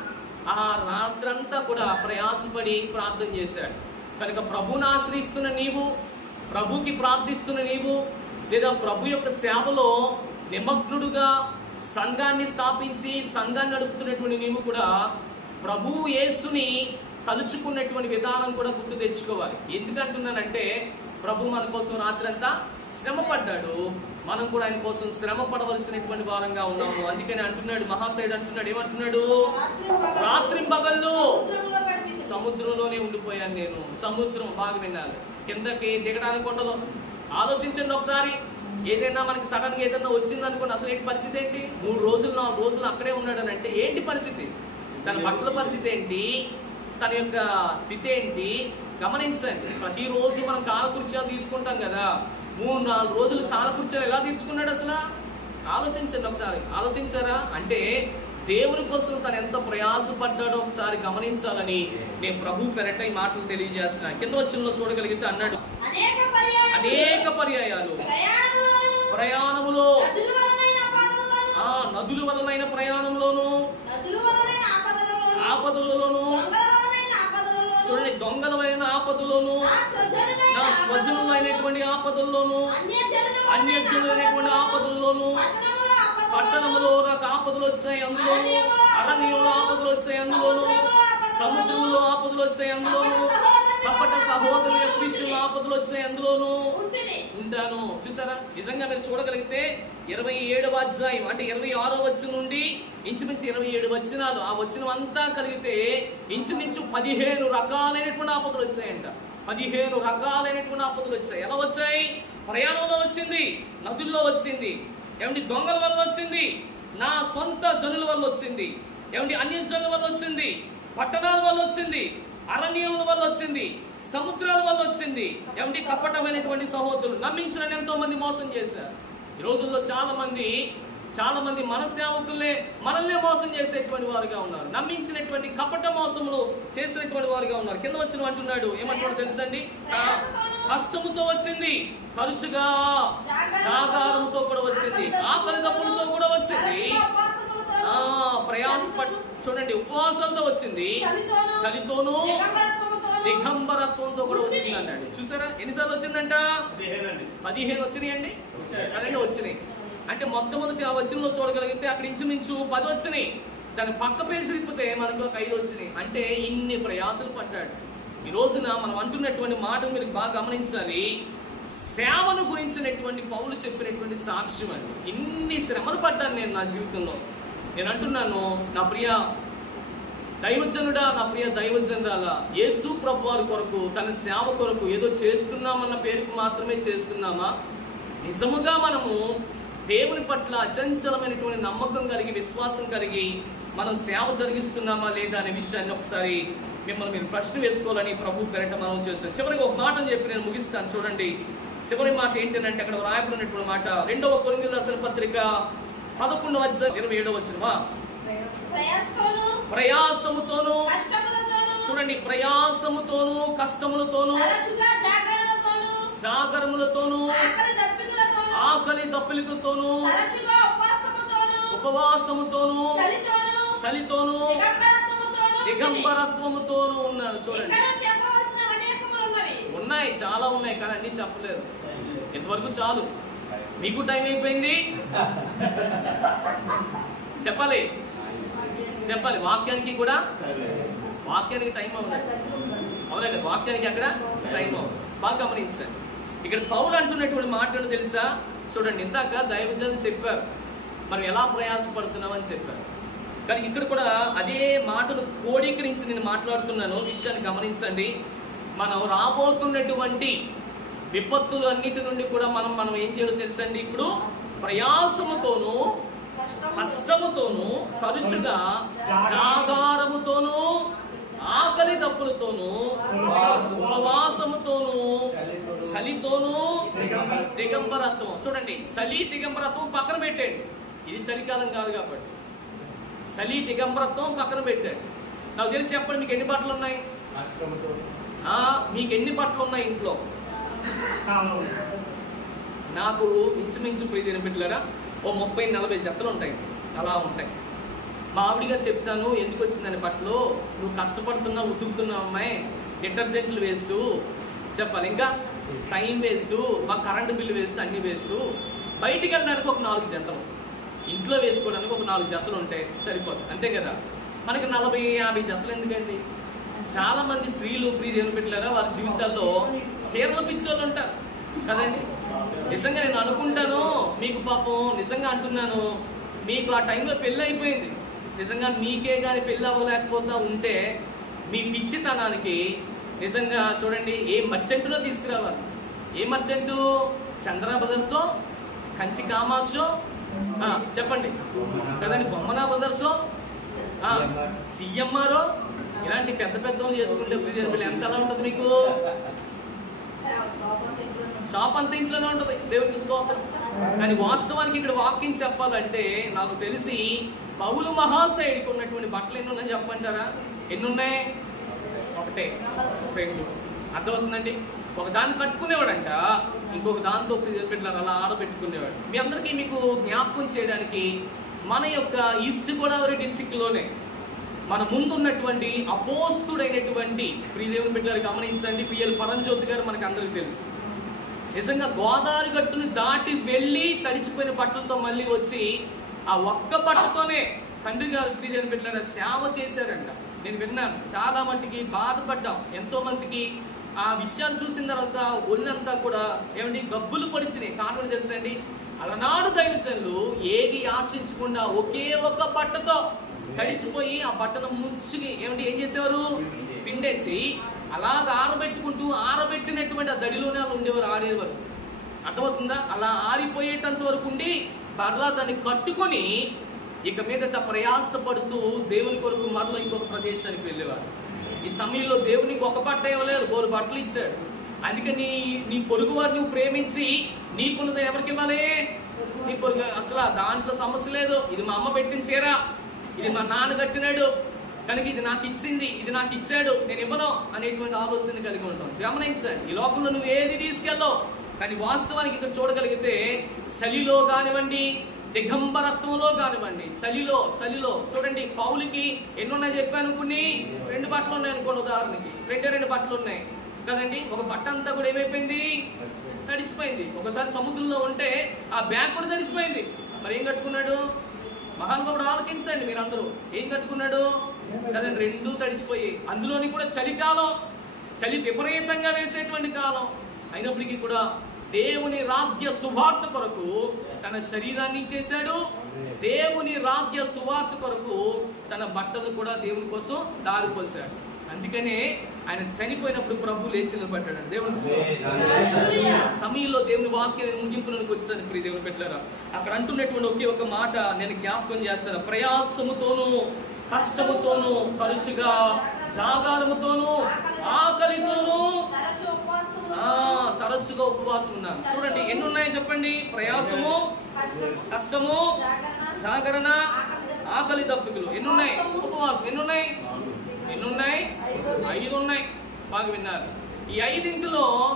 ఆ రాత్రంతా కూడా ప్రయాసపడి ప్రార్థన చేశాడు. కనుక ప్రభుని ఆశ్రయిస్తున్న నీవు, ప్రభుకి ప్రార్థిస్తున్న నీవు, లేదా ప్రభు యొక్క సేవలో నిమగ్నుడుగా సంఘాన్ని స్థాపించి సంఘాన్ని నడుపుతున్నటువంటి నీవు కూడా ప్రభు యేసుని తలుచుకున్నటువంటి విధానం కూడా గుర్తు తెచ్చుకోవాలి. ఎందుకంటున్నానంటే ప్రభు మన కోసం రాత్రంతా శ్రమ పడ్డాడు, మనం కూడా ఆయన కోసం శ్రమ పడవలసినటువంటి వారంగా ఉన్నాము. అందుకని అంటున్నాడు మహాశయుడు, అంటున్నాడు, ఏమంటున్నాడు? రాత్రింబగళ్ళు సముద్రంలోనే ఉండిపోయాను నేను. సముద్రం బాగా వినాలి, కిందకి దిగడానికి ఉండదు. ఆలోచించండి ఒకసారి, ఏదైనా మనకి సడన్ గా ఏదైనా వచ్చింది అనుకోండి, అసలు ఏంటి పరిస్థితి ఏంటి? 3 రోజులు 4 రోజులు అక్కడే ఉన్నాడు అని అంటే ఏంటి పరిస్థితి? తన బట్టల పరిస్థితి ఏంటి? తన యొక్క స్థితి ఏంటి? గమనించండి. ప్రతిరోజు మనం కాలకృత్యాలు తీసుకుంటాం కదా, 3-4 రోజులు కాలకృత్యాలు ఎలా తీర్చుకున్నాడు అసలు? ఆలోచించండి ఒకసారి. ఆలోచించారా? అంటే దేవుని కోసం తను ఎంత ప్రయాసపడ్డాడో ఒకసారి గమనించాలని నేను ప్రభు పెరట ఈ మాటలు తెలియజేస్తున్నాను. కింద వచనంలో చూడగలిగితే అన్నాడు, అనేక పర్యాయాలు ప్రయాణములో, నదుల వలనైన ప్రయాణంలోను, ఆపదలలోను, చూడండి దొంగలమైన ఆపదలోను, నా స్వజనులైనటువంటి ఆపదల్లోను, అన్యజనులైనటువంటి ఆపదల్లోను, పట్టణంలో నాకు ఆపదలు వచ్చాయి అందులోను, అరణ్యంలో ఆపదలు వచ్చాయి అందులోను, సముద్రంలో ఆపదలు వచ్చాయి అందులోను, కపట సహోదరుల యొక్క విషయంలో ఆపదలు వచ్చాయి అందులోను ఉంటాను. చూసారా? నిజంగా మీరు చూడగలిగితే 27వ అధ్యాయం అంటే 26వ వచనం నుండి ఇంచుమించు 27 వచనాలు, ఆ వచనం అంతా కలిగితే ఇంచుమించు 15 రకాలైనటువంటి ఆపదలు వచ్చాయంట. 15 రకాలైనటువంటి ఆపదలు వచ్చాయి. ఎలా వచ్చాయి? ప్రయాణంలో వచ్చింది, నదుల్లో వచ్చింది, ఏమంటే దొంగల వల్ల వచ్చింది, నా సొంత జనుల వల్ల వచ్చింది, ఏమంటే అన్య జనుల వల్ల వచ్చింది, పట్టణాల వల్ల వచ్చింది, అరణ్యముల వల్ల వచ్చింది, సముద్రాల వల్ల వచ్చింది, ఏమంటే కపటమైనటువంటి సహోదరులు నమ్మించిన ఎంతో మంది మోసం చేశారు. ఈ రోజుల్లో చాలా మంది మన సేవకులే మనల్నే మోసం చేసేటువంటి వారుగా ఉన్నారు. నమ్మించినటువంటి కపట మోసములు చేసినటువంటి వారుగా ఉన్నారు. కింద వచ్చిన అంటున్నాడు, ఏమంటున్నాడు తెలుసండి? కష్టముతో వచ్చింది, తరచుగా సాగారంతో కూడా వచ్చింది, ఆకలి దప్పులతో కూడా వచ్చింది, ప్రయాసపడి చూడండి ఉపవాసంతో వచ్చింది, చలితోనూ దిగంబరత్వంతో కూడా వచ్చింది అన్నాడు. చూసారా ఎన్నిసార్లు వచ్చిందంట? 15 వచ్చినాయండి. అదే వచ్చినాయి అంటే మొట్టమొదటి ఆ వచనంలో చూడగలిగితే అక్కడ ఇంచుమించు 10 వచ్చినాయి. దాని పక్క పేసి తిప్పితే మనకు ఒక 5 వచ్చినాయి. అంటే ఇన్ని ప్రయాసలు పడ్డాడు. ఈ రోజున మనం అంటున్నటువంటి మాటలు మీరు బాగా గమనించాలి. సేవను గురించినటువంటి పౌలు చెప్పినటువంటి సాక్ష్యం అండి. ఇన్ని శ్రమలు పడ్డాను నేను నా జీవితంలో. నేను అంటున్నాను, నా ప్రియ దైవజనుడా, నా ప్రియ దైవజనురాలా, యేసు ప్రభు వారి కొరకు తన సేవ కొరకు ఏదో చేస్తున్నామన్న పేరుకు మాత్రమే చేస్తున్నామా? నిజముగా మనము దేవుని పట్ల అచంచలమైనటువంటి నమ్మకం కలిగి విశ్వాసం కలిగి మనం సేవ జరిగిస్తున్నామా లేదా అనే విషయాన్ని ఒకసారి మిమ్మల్ని మీరు ప్రశ్న వేసుకోవాలని ప్రభు పేరిట మనం చేస్తున్నాం. చివరికి ఒక మాటను చెప్పి నేను ముగిస్తాను. చూడండి చివరి మాట ఏంటంటే అక్కడ రాయబడినటువంటి మాట 2వ కొరింథీయుల రాసిన పత్రిక 11వ అధ్యాయం 27వ వచనమా, ప్రయాసముతోను, చూడండి ప్రయాసముతోను, కష్టములతోను, జాగరములతోను, ఆకలి దప్పికతోను, ఉపవాసముతోను, చలితోను, దిగంబరత్వముతోను ఉన్నారు. చూడండి ఉన్నాయి, చాలా ఉన్నాయి, కానీ అన్ని చెప్పలేదు. ఇంతవరకు చాలు. మీకు టైం అయిపోయింది, చెప్పాలి. వాక్యానికి కూడా టైం అవుతుంది. అవునా కదా? వాక్యానికి అక్కడ టైం అవుతుంది. బాగా గమనించండి. ఇక్కడ పౌలు అంటున్నటువంటి మాటలు తెలుసా? చూడండి, ఇందాక దైవజనులు చెప్పారు మనం ఎలా ప్రయాసపడుతున్నామని చెప్పారు. కానీ ఇక్కడ కూడా అదే మాటను కోడీకరించి నేను మాట్లాడుతున్నాను. విషయాన్ని గమనించండి. మనం రాబోతున్నటువంటి విపత్తులు అన్నిటి నుండి కూడా మనం ఏం చేయాలో తెలుసండి. ఇప్పుడు ప్రయాసముతోనూ, కష్టముతోనూ, తరచుగా జాగారముతోనూ, ఆకలి దప్పులతోనూ, ఉపవాసముతోనూ, చలితోనూ, దిగంబరత్వం. చూడండి, చలి దిగంబరత్వం పక్కన పెట్టండి. ఇది చలికాలం కాదు కాబట్టి చలి దిగంబరత్వం పక్కన పెట్టండి. నాకు తెలిసి చెప్పండి, మీకు ఎన్ని బట్టలు ఉన్నాయి? మీకు ఎన్ని బట్టలు ఉన్నాయి ఇంట్లో? నాకు ఇంచుమించు ప్రీతి బిడ్డలారా ఓ 30-40 జతలు ఉంటాయి. అలా ఉంటాయి. మా ఆవిడ గారు చెప్తాను, ఎందుకు వచ్చిందని బట్టలు, నువ్వు కష్టపడుతున్నావు, ఉతుకుతున్నావు అమ్మాయి, డిటర్జెంట్లు వేస్తూ చెప్పాలి, ఇంకా టైం వేస్తూ, మా కరెంటు బిల్లు వేస్తూ, అన్నీ వేస్తూ, బయటికి వెళ్ళడానికి ఒక 4 జతలు, ఇంట్లో వేసుకోవడానికి ఒక 4 జతలు ఉంటాయి, సరిపోతుంది. అంతే కదా? మనకి 40-50 జతలు ఎందుకండి? చాలా మంది స్త్రీలు ప్రీతి బిడ్డలారా వారి జీవితాల్లో చీరలు పిచ్చోళ్ళు ఉంటారు కదండి. నిజంగా నేను అనుకుంటాను, మీకు పాపం నిజంగా అంటున్నాను, మీకు ఆ టైంలో పెళ్ళి అయిపోయింది. నిజంగా మీకే కానీ పెళ్ళి అవ్వలేకపోతా ఉంటే మీ పిచ్చితనానికి నిజంగా చూడండి, ఏ మర్చెంటునో తీసుకురావాలి. ఏ మర్చెంటు? చంద్ర బ్రదర్సో, కంచి కామాక్షో, చెప్పండి కదండి, బొమ్మనా బ్రదర్సో, సిఎంఆర్, ఇలాంటి పెద్ద పెద్దలు చేసుకుంటే ఎంత ఎలా ఉంటుంది మీకు? షాప్ అంతా ఇంట్లోనే ఉంటుంది. దేవునికి స్తోత్రం. కానీ వాస్తవానికి ఇక్కడ వాక్యం చెప్పాలంటే నాకు తెలిసి పౌలు మహాశయుడికి ఉన్నటువంటి బట్టలు ఎన్ని ఉన్నాయి చెప్పంటారా? ఎన్ని ఉన్నాయి? ఒకటే, రెండు. అర్థమవుతుందండి? ఒక దాన్ని కట్టుకునేవాడంట, ఇంకొక దాంతో పెట్టారు, అలా ఆడబెట్టుకునేవాడు. మీ అందరికీ మీకు జ్ఞాపకం చేయడానికి మన యొక్క ఈస్ట్ గోదావరి డిస్టిక్లోనే మన ముందున్నటువంటి అపోస్తుడైనటువంటి ప్రియదేవుని బిడ్డలు గమనించండి, పిఎల్ పరంజ్యోతి గారు మనకు అందరికీ తెలుసు. నిజంగా గోదావరి గట్టుని దాటి వెళ్ళి తడిచిపోయిన బట్టలతో మళ్ళీ వచ్చి ఆ ఒక్క బట్టతోనే తండ్రి గారు ప్రియదేవుని బిడ్డల సేవ చేశారంట. నేను విన్నాను, చాలా మందికి బాధపడ్డాం. ఎంతో మందికి ఆ విషయాన్ని చూసిన తర్వాత ఒళ్ళంతా కూడా ఏమండి గబ్బులు పొడిచినాయి. కారణం తెలుసండి, అలనాడు దైవజనులు ఏది ఆశించకుండా ఒకే ఒక్క బట్టతో తడిచిపోయి ఆ బట్టను ముంచుకి ఏం చేసేవారు? పిండేసి అలాగ ఆరబెట్టినటువంటి ఆ దడిలోనే వాళ్ళు ఉండేవారు, ఆడేవారు. అర్థమవుతుందా? అలా ఆరిపోయేటంత వరకు ఉండి మరలా దాన్ని కట్టుకొని ఇక మీదట ప్రయాసపడుతూ దేవుని కొరకు మరలా ఇంకొక ప్రదేశానికి వెళ్ళేవారు. ఈ సమయంలో దేవునికి ఒక బట్ట ఇవ్వలేదు, 4 బట్టలు ఇచ్చాడు. అందుకని నీ పొరుగు వారిని ప్రేమించి నీకున్నది ఎవరికి ఇవ్వాలి? నీ పొరుగు. అసలు దాంట్లో సమస్య లేదు. ఇది మా అమ్మ పెట్టిన చీర, ఇది మా నాన్న కట్టినాడు కనుక ఇది నాకు ఇచ్చింది, ఇది నాకు ఇచ్చాడు, నేను ఇవ్వను అనేటువంటి ఆలోచన కలిగి ఉంటాం. గమనించండి, ఈ లోకంలో నువ్వు ఏది తీసుకెళ్ళవు, కానీ వాస్తవానికి ఇక్కడ చూడగలిగితే చలిలో కానివ్వండి, దిగంబరత్వంలో కానివ్వండి, చలిలో చూడండి. పౌలుకి ఎన్నున్నాయి చెప్పాను? కొన్ని 2 బట్టలు ఉన్నాయి అనుకోండి, ఉదాహరణకి 2 బట్టలు ఉన్నాయి కదండి. ఒక బట్ట అంతా కూడా ఏమైపోయింది? తడిసిపోయింది. ఒకసారి సముద్రంలో ఉంటే ఆ బ్యాగ్ కూడా తడిసిపోయింది. మరి ఏం కట్టుకున్నాడు? మహానుభావుడు ఆలకించండి మీరందరూ, ఏం కట్టుకున్నాడు కదండి? 2 తడిసిపోయి, అందులోని కూడా చలికాలం, చలి విపరీతంగా వేసేటువంటి కాలం అయినప్పటికీ కూడా దేవుని రాజ్య సువార్త కొరకు తన శరీరాన్ని ఇచ్చేశాడు. దేవుని రాజ్య సువార్త కొరకు తన బట్టలు కూడా దేవుని కోసం దారిపోసాడు. అందుకనే ఆయన చనిపోయినప్పుడు ప్రభు లేచి నిలబడ్డాడు. దేవుని సమయంలో దేవుని వాక్యాన్ని ముగింపులోకి వచ్చాను. ప్రియ దేవుని పెట్టారా, అక్కడ అంటున్నటువంటి ఒకే ఒక మాట నేను జ్ఞాపకం చేస్తాను. ప్రయాసముతోనూ కష్టముతోనూ తరచుగా జాగారముతోనూ ఆకలితోనూ తరచుగా ఉపవాసం ఉన్నాను. చూడండి ఎన్ని ఉన్నాయో చెప్పండి. ప్రయాసము, కష్టము, జాగరణ, ఆకలి దప్పికలు. ఎన్ని ఉన్నాయి? ఉపవాసం ఎన్ని ఉన్నాయి? 5 ఉన్నాయి. బాగా విన్నారు. ఈ 5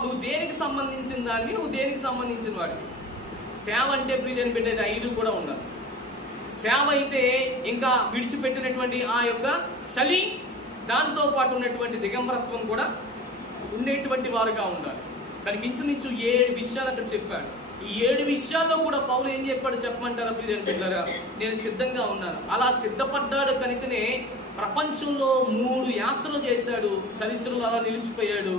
నువ్వు దేనికి సంబంధించిన దానివి, నువ్వు దేనికి సంబంధించిన వాడివి. సేవ అంటే ప్రియని పెట్టేది 5 కూడా ఉండాలి. సేవ అయితే ఇంకా విడిచిపెట్టినటువంటి ఆ యొక్క చలి, దానితో పాటు ఉన్నటువంటి దిగంబరత్వం కూడా ఉండేటువంటి వారుగా ఉండాలి. కానీ ఇంచుమించు 7 విషయాలు అక్కడ చెప్పాడు. ఈ 7 విషయాల్లో కూడా పౌలు ఏం చెప్పాడు చెప్పమంటారా ప్రియని బిడ్డలారా? నేను సిద్ధంగా ఉన్నాను. అలా సిద్ధపడ్డాడు కనుకనే ప్రపంచంలో 3 యాత్రలు చేశాడు. చరిత్రలో అలా నిలిచిపోయాడు.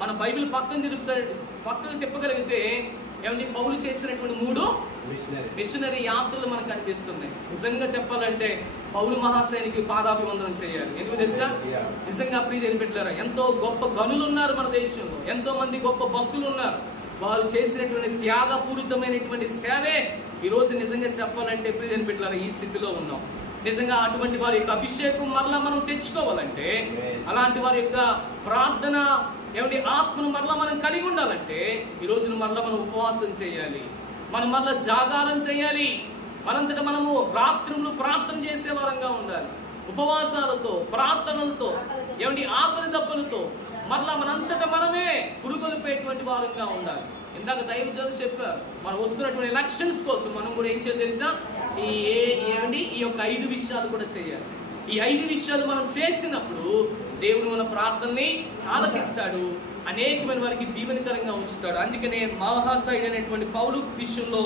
మన బైబిల్ పక్కకు తిప్పగలిగితే ఏమంటే పౌలు చేసినటువంటి 3 మిషనరీ యాత్రలు మనకు కనిపిస్తున్నాయి. నిజంగా చెప్పాలంటే పౌలు మహాశయునికి పాదాభివందనం చేయాలి. ఎందుకు తెలుసా? నిజంగా ప్రియని బిడ్డలారా, ఎంతో గొప్ప గనులు ఉన్నారు మన దేశంలో, ఎంతో మంది గొప్ప భక్తులు ఉన్నారు. వారు చేసినటువంటి త్యాగపూరితమైనటువంటి సేవే ఈరోజు నిజంగా చెప్పాలంటే ప్రియని బిడ్డలారా ఈ స్థితిలో ఉన్నాం. నిజంగా అటువంటి వారి యొక్క అభిషేకం మరలా మనం తెచ్చుకోవాలంటే, అలాంటి వారి యొక్క ప్రార్థన ఏమంటే ఆత్మను మరలా మనం కలిగి ఉండాలంటే ఈ రోజున మరలా మనం ఉపవాసం చేయాలి, మనం మరలా జాగారం చేయాలి. మనంతటా మనము రాత్రులు ప్రార్థన చేసే వారంగా ఉండాలి. ఉపవాసాలతో, ప్రార్థనలతో, ఏమంటే ఆకలి దప్పులతో మరలా మనంతటా మనమే పురుగొలిపేటువంటి వారంగా ఉండాలి. ఇందాక దైవజనులు చెప్పారు, మనం వస్తున్నటువంటి ఎలక్షన్స్ కోసం మనం కూడా ఏం చేయాలి తెలుసా? ఈ యొక్క 5 విషయాలు కూడా చేయాలి. ఈ 5 విషయాలు మనం చేసినప్పుడు దేవుడు మన ప్రార్థనని ఆలకిస్తాడు, అనేకమైన వారికి దీవెనకరంగా ఉంచుతాడు. అందుకనే మహాశయుడు అనేటువంటి పౌలు విషయంలో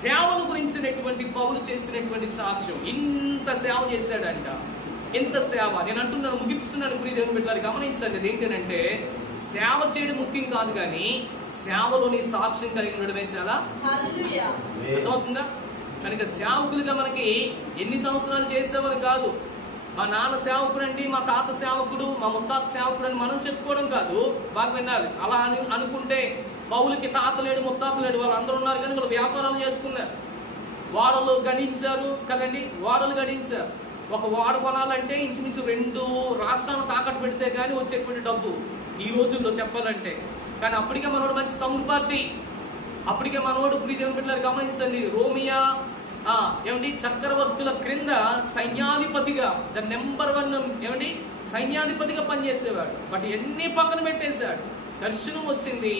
సేవల గురించినటువంటి పౌలు చేసినటువంటి సాక్ష్యం, ఇంత సేవ చేశాడంట. ఎంత సేవ! నేను అంటున్నాను, ముగిస్తున్నాను ప్రియ దేవుని బిడ్డలారా, గమనించండి. అదేంటంటే సేవ చేయడం ముఖ్యం కాదు, కానీ సేవలోని సాక్ష్యం కలిగి ఉండడమే చాలా అర్థమవుతుందా? కనుక సేవకులుగా మనకి ఎన్ని సంవత్సరాలు చేసేవారు కాదు. మా నాన్న సేవకుడు అండి, మా తాత సేవకుడు, మా ముత్తాత సేవకుడు అని మనం చెప్పుకోవడం కాదు. బాగా వినాలి. అలా అనుకుంటే పౌలుకి తాత లేడు, ముత్తాత లేడు, వాళ్ళు అందరూ ఉన్నారు కానీ వాళ్ళు వ్యాపారాలు చేసుకున్నారు. వాడలు గడించారు కదండి, వాడలు గడించారు. ఒక వాడ కొనాలంటే ఇంచుమించు 2 రాష్ట్రాలను తాకట్టు పెడితే కానీ వచ్చేటువంటి డబ్బు ఈ రోజుల్లో చెప్పాలంటే. కానీ అప్పటికే మనోడు మంచి సౌండ్ పార్టీ, అప్పటికే మనోడు ప్రీతి పెట్టారు. గమనించండి, రోమియా ఏమండి చక్రవర్తుల క్రింద సైన్యాధిపతిగా ద నెంబర్ 1 ఏమండి సైన్యాధిపతిగా పనిచేసేవాడు. బట్ ఎన్ని పక్కన పెట్టేశాడు. దర్శనం వచ్చింది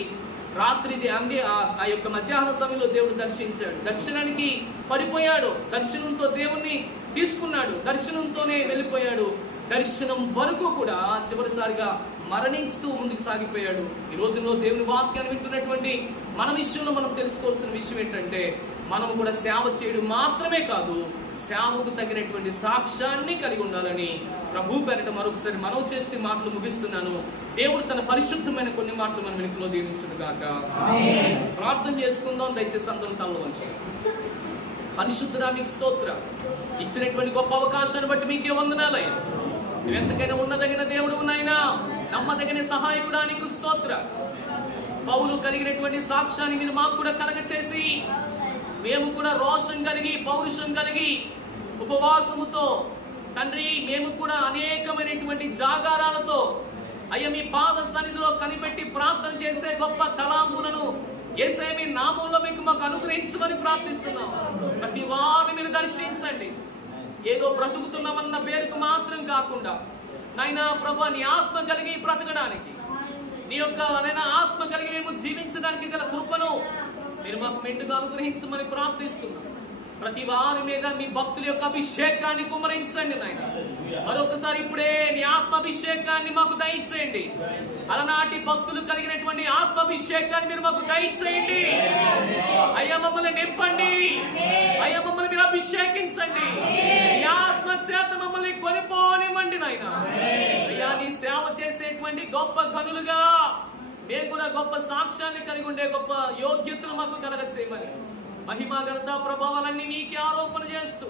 రాత్రి అంటే ఆ యొక్క మధ్యాహ్న సమయంలో దేవుడు దర్శించాడు. దర్శనానికి పడిపోయాడు, దర్శనంతో దేవుణ్ణి తీసుకున్నాడు, దర్శనంతోనే వెళ్ళిపోయాడు. దర్శనం వరకు కూడా చివరిసారిగా మరణిస్తూ ముందుకు సాగిపోయాడు. ఈ రోజుల్లో దేవుని వాక్యాన్ని వింటున్నటువంటి మన విషయంలో మనం తెలుసుకోవాల్సిన విషయం ఏంటంటే, మనం కూడా సేవ చేయడం మాత్రమే కాదు, సేవకు తగినటువంటి సాక్ష్యాన్ని కలిగి ఉండాలని ప్రభు పేరిట మరొకసారి మనం చేస్తే మాటలు ముగిస్తున్నాను. దేవుడు తన పరిశుద్ధమైన కొన్ని మాటలు మన వెనుకలో దీవించును గాక. ప్రార్థన చేసుకుందాం. దయచేసి అందరం తలలో వంచు. పరిశుద్ధుడా మీకు స్తోత్రం. ఇచ్చినటువంటి గొప్ప అవకాశాన్ని బట్టి మీకే వందనాలయ్యా. నువ్వు ఎంతకైనా ఉండదగిన దేవుడు నాయనా, నమ్మదగిన సహాయకుడా నీకు స్తోత్రం. పౌలు కలిగినటువంటి సాక్ష్యాన్ని మీరు మాకు కూడా కలగచేసి, మేము కూడా రోషం కలిగి పౌరుషం కలిగి ఉపవాసముతో తండ్రి మేము కూడా అనేకమైనటువంటి జాగారాలతో అయ్యా మీ పాద సన్నిధిలో కనిపెట్టి ప్రార్థన చేసే గొప్ప తలాంపులను యేసయ్య మీ నామంలో మీకు మాకు అనుగ్రహించమని ప్రార్థిస్తున్నాం. ప్రతి వారిని మీరు దర్శించండి. ఏదో బ్రతుకుతున్నామన్న పేరుకు మాత్రం కాకుండా నాయనా ప్రభా నీ ఆత్మ కలిగి బ్రతకడానికి, నీ యొక్క ఆత్మ కలిగి మేము జీవించడానికి గల కృపను మీరు మాకు మెండుగా అనుగ్రహించమని ప్రార్థిస్తున్నాం. ప్రతి వారి మీద మీ భక్తుల యొక్క అభిషేకాన్ని కుమ్మరించండి నాయన. మరొకసారి ఇప్పుడే నీ ఆత్మాభిషేకాన్ని మాకు దయచేయండి. అలనాటి భక్తులు కలిగినటువంటి ఆత్మాభిషేకాన్ని మీరు మాకు దయచేయండి. అయ్యా మమ్మల్ని నింపండి, అయ్యా మమ్మల్ని మీరు అభిషేకించండి. నీ ఆత్మ చేత మమ్మల్ని కొనిపోనివ్వండి నాయన. అయ్యా నీ సేవ చేసేటువంటి గొప్ప గనులుగా మేము కూడా గొప్ప సాక్ష్యాన్ని కలిగి ఉండే గొప్ప యోగ్యతలు మాకు కలగ చేయమని మహిమా ఘనత ప్రభావాలన్నీ నీకే ఆరోపణ చేస్తూ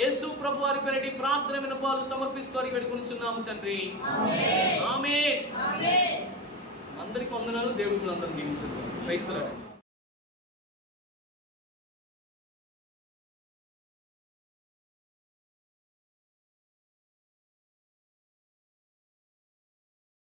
యేసు ప్రభు వారి పేరిట ప్రార్థన విన్నపాలు సమర్పిస్తూ వేడుకొనుచున్నాము తండ్రి. ఆమేన్. అందరికీ వందనాలు. దేవుడు అందరిని దీవించును. Praise the lord.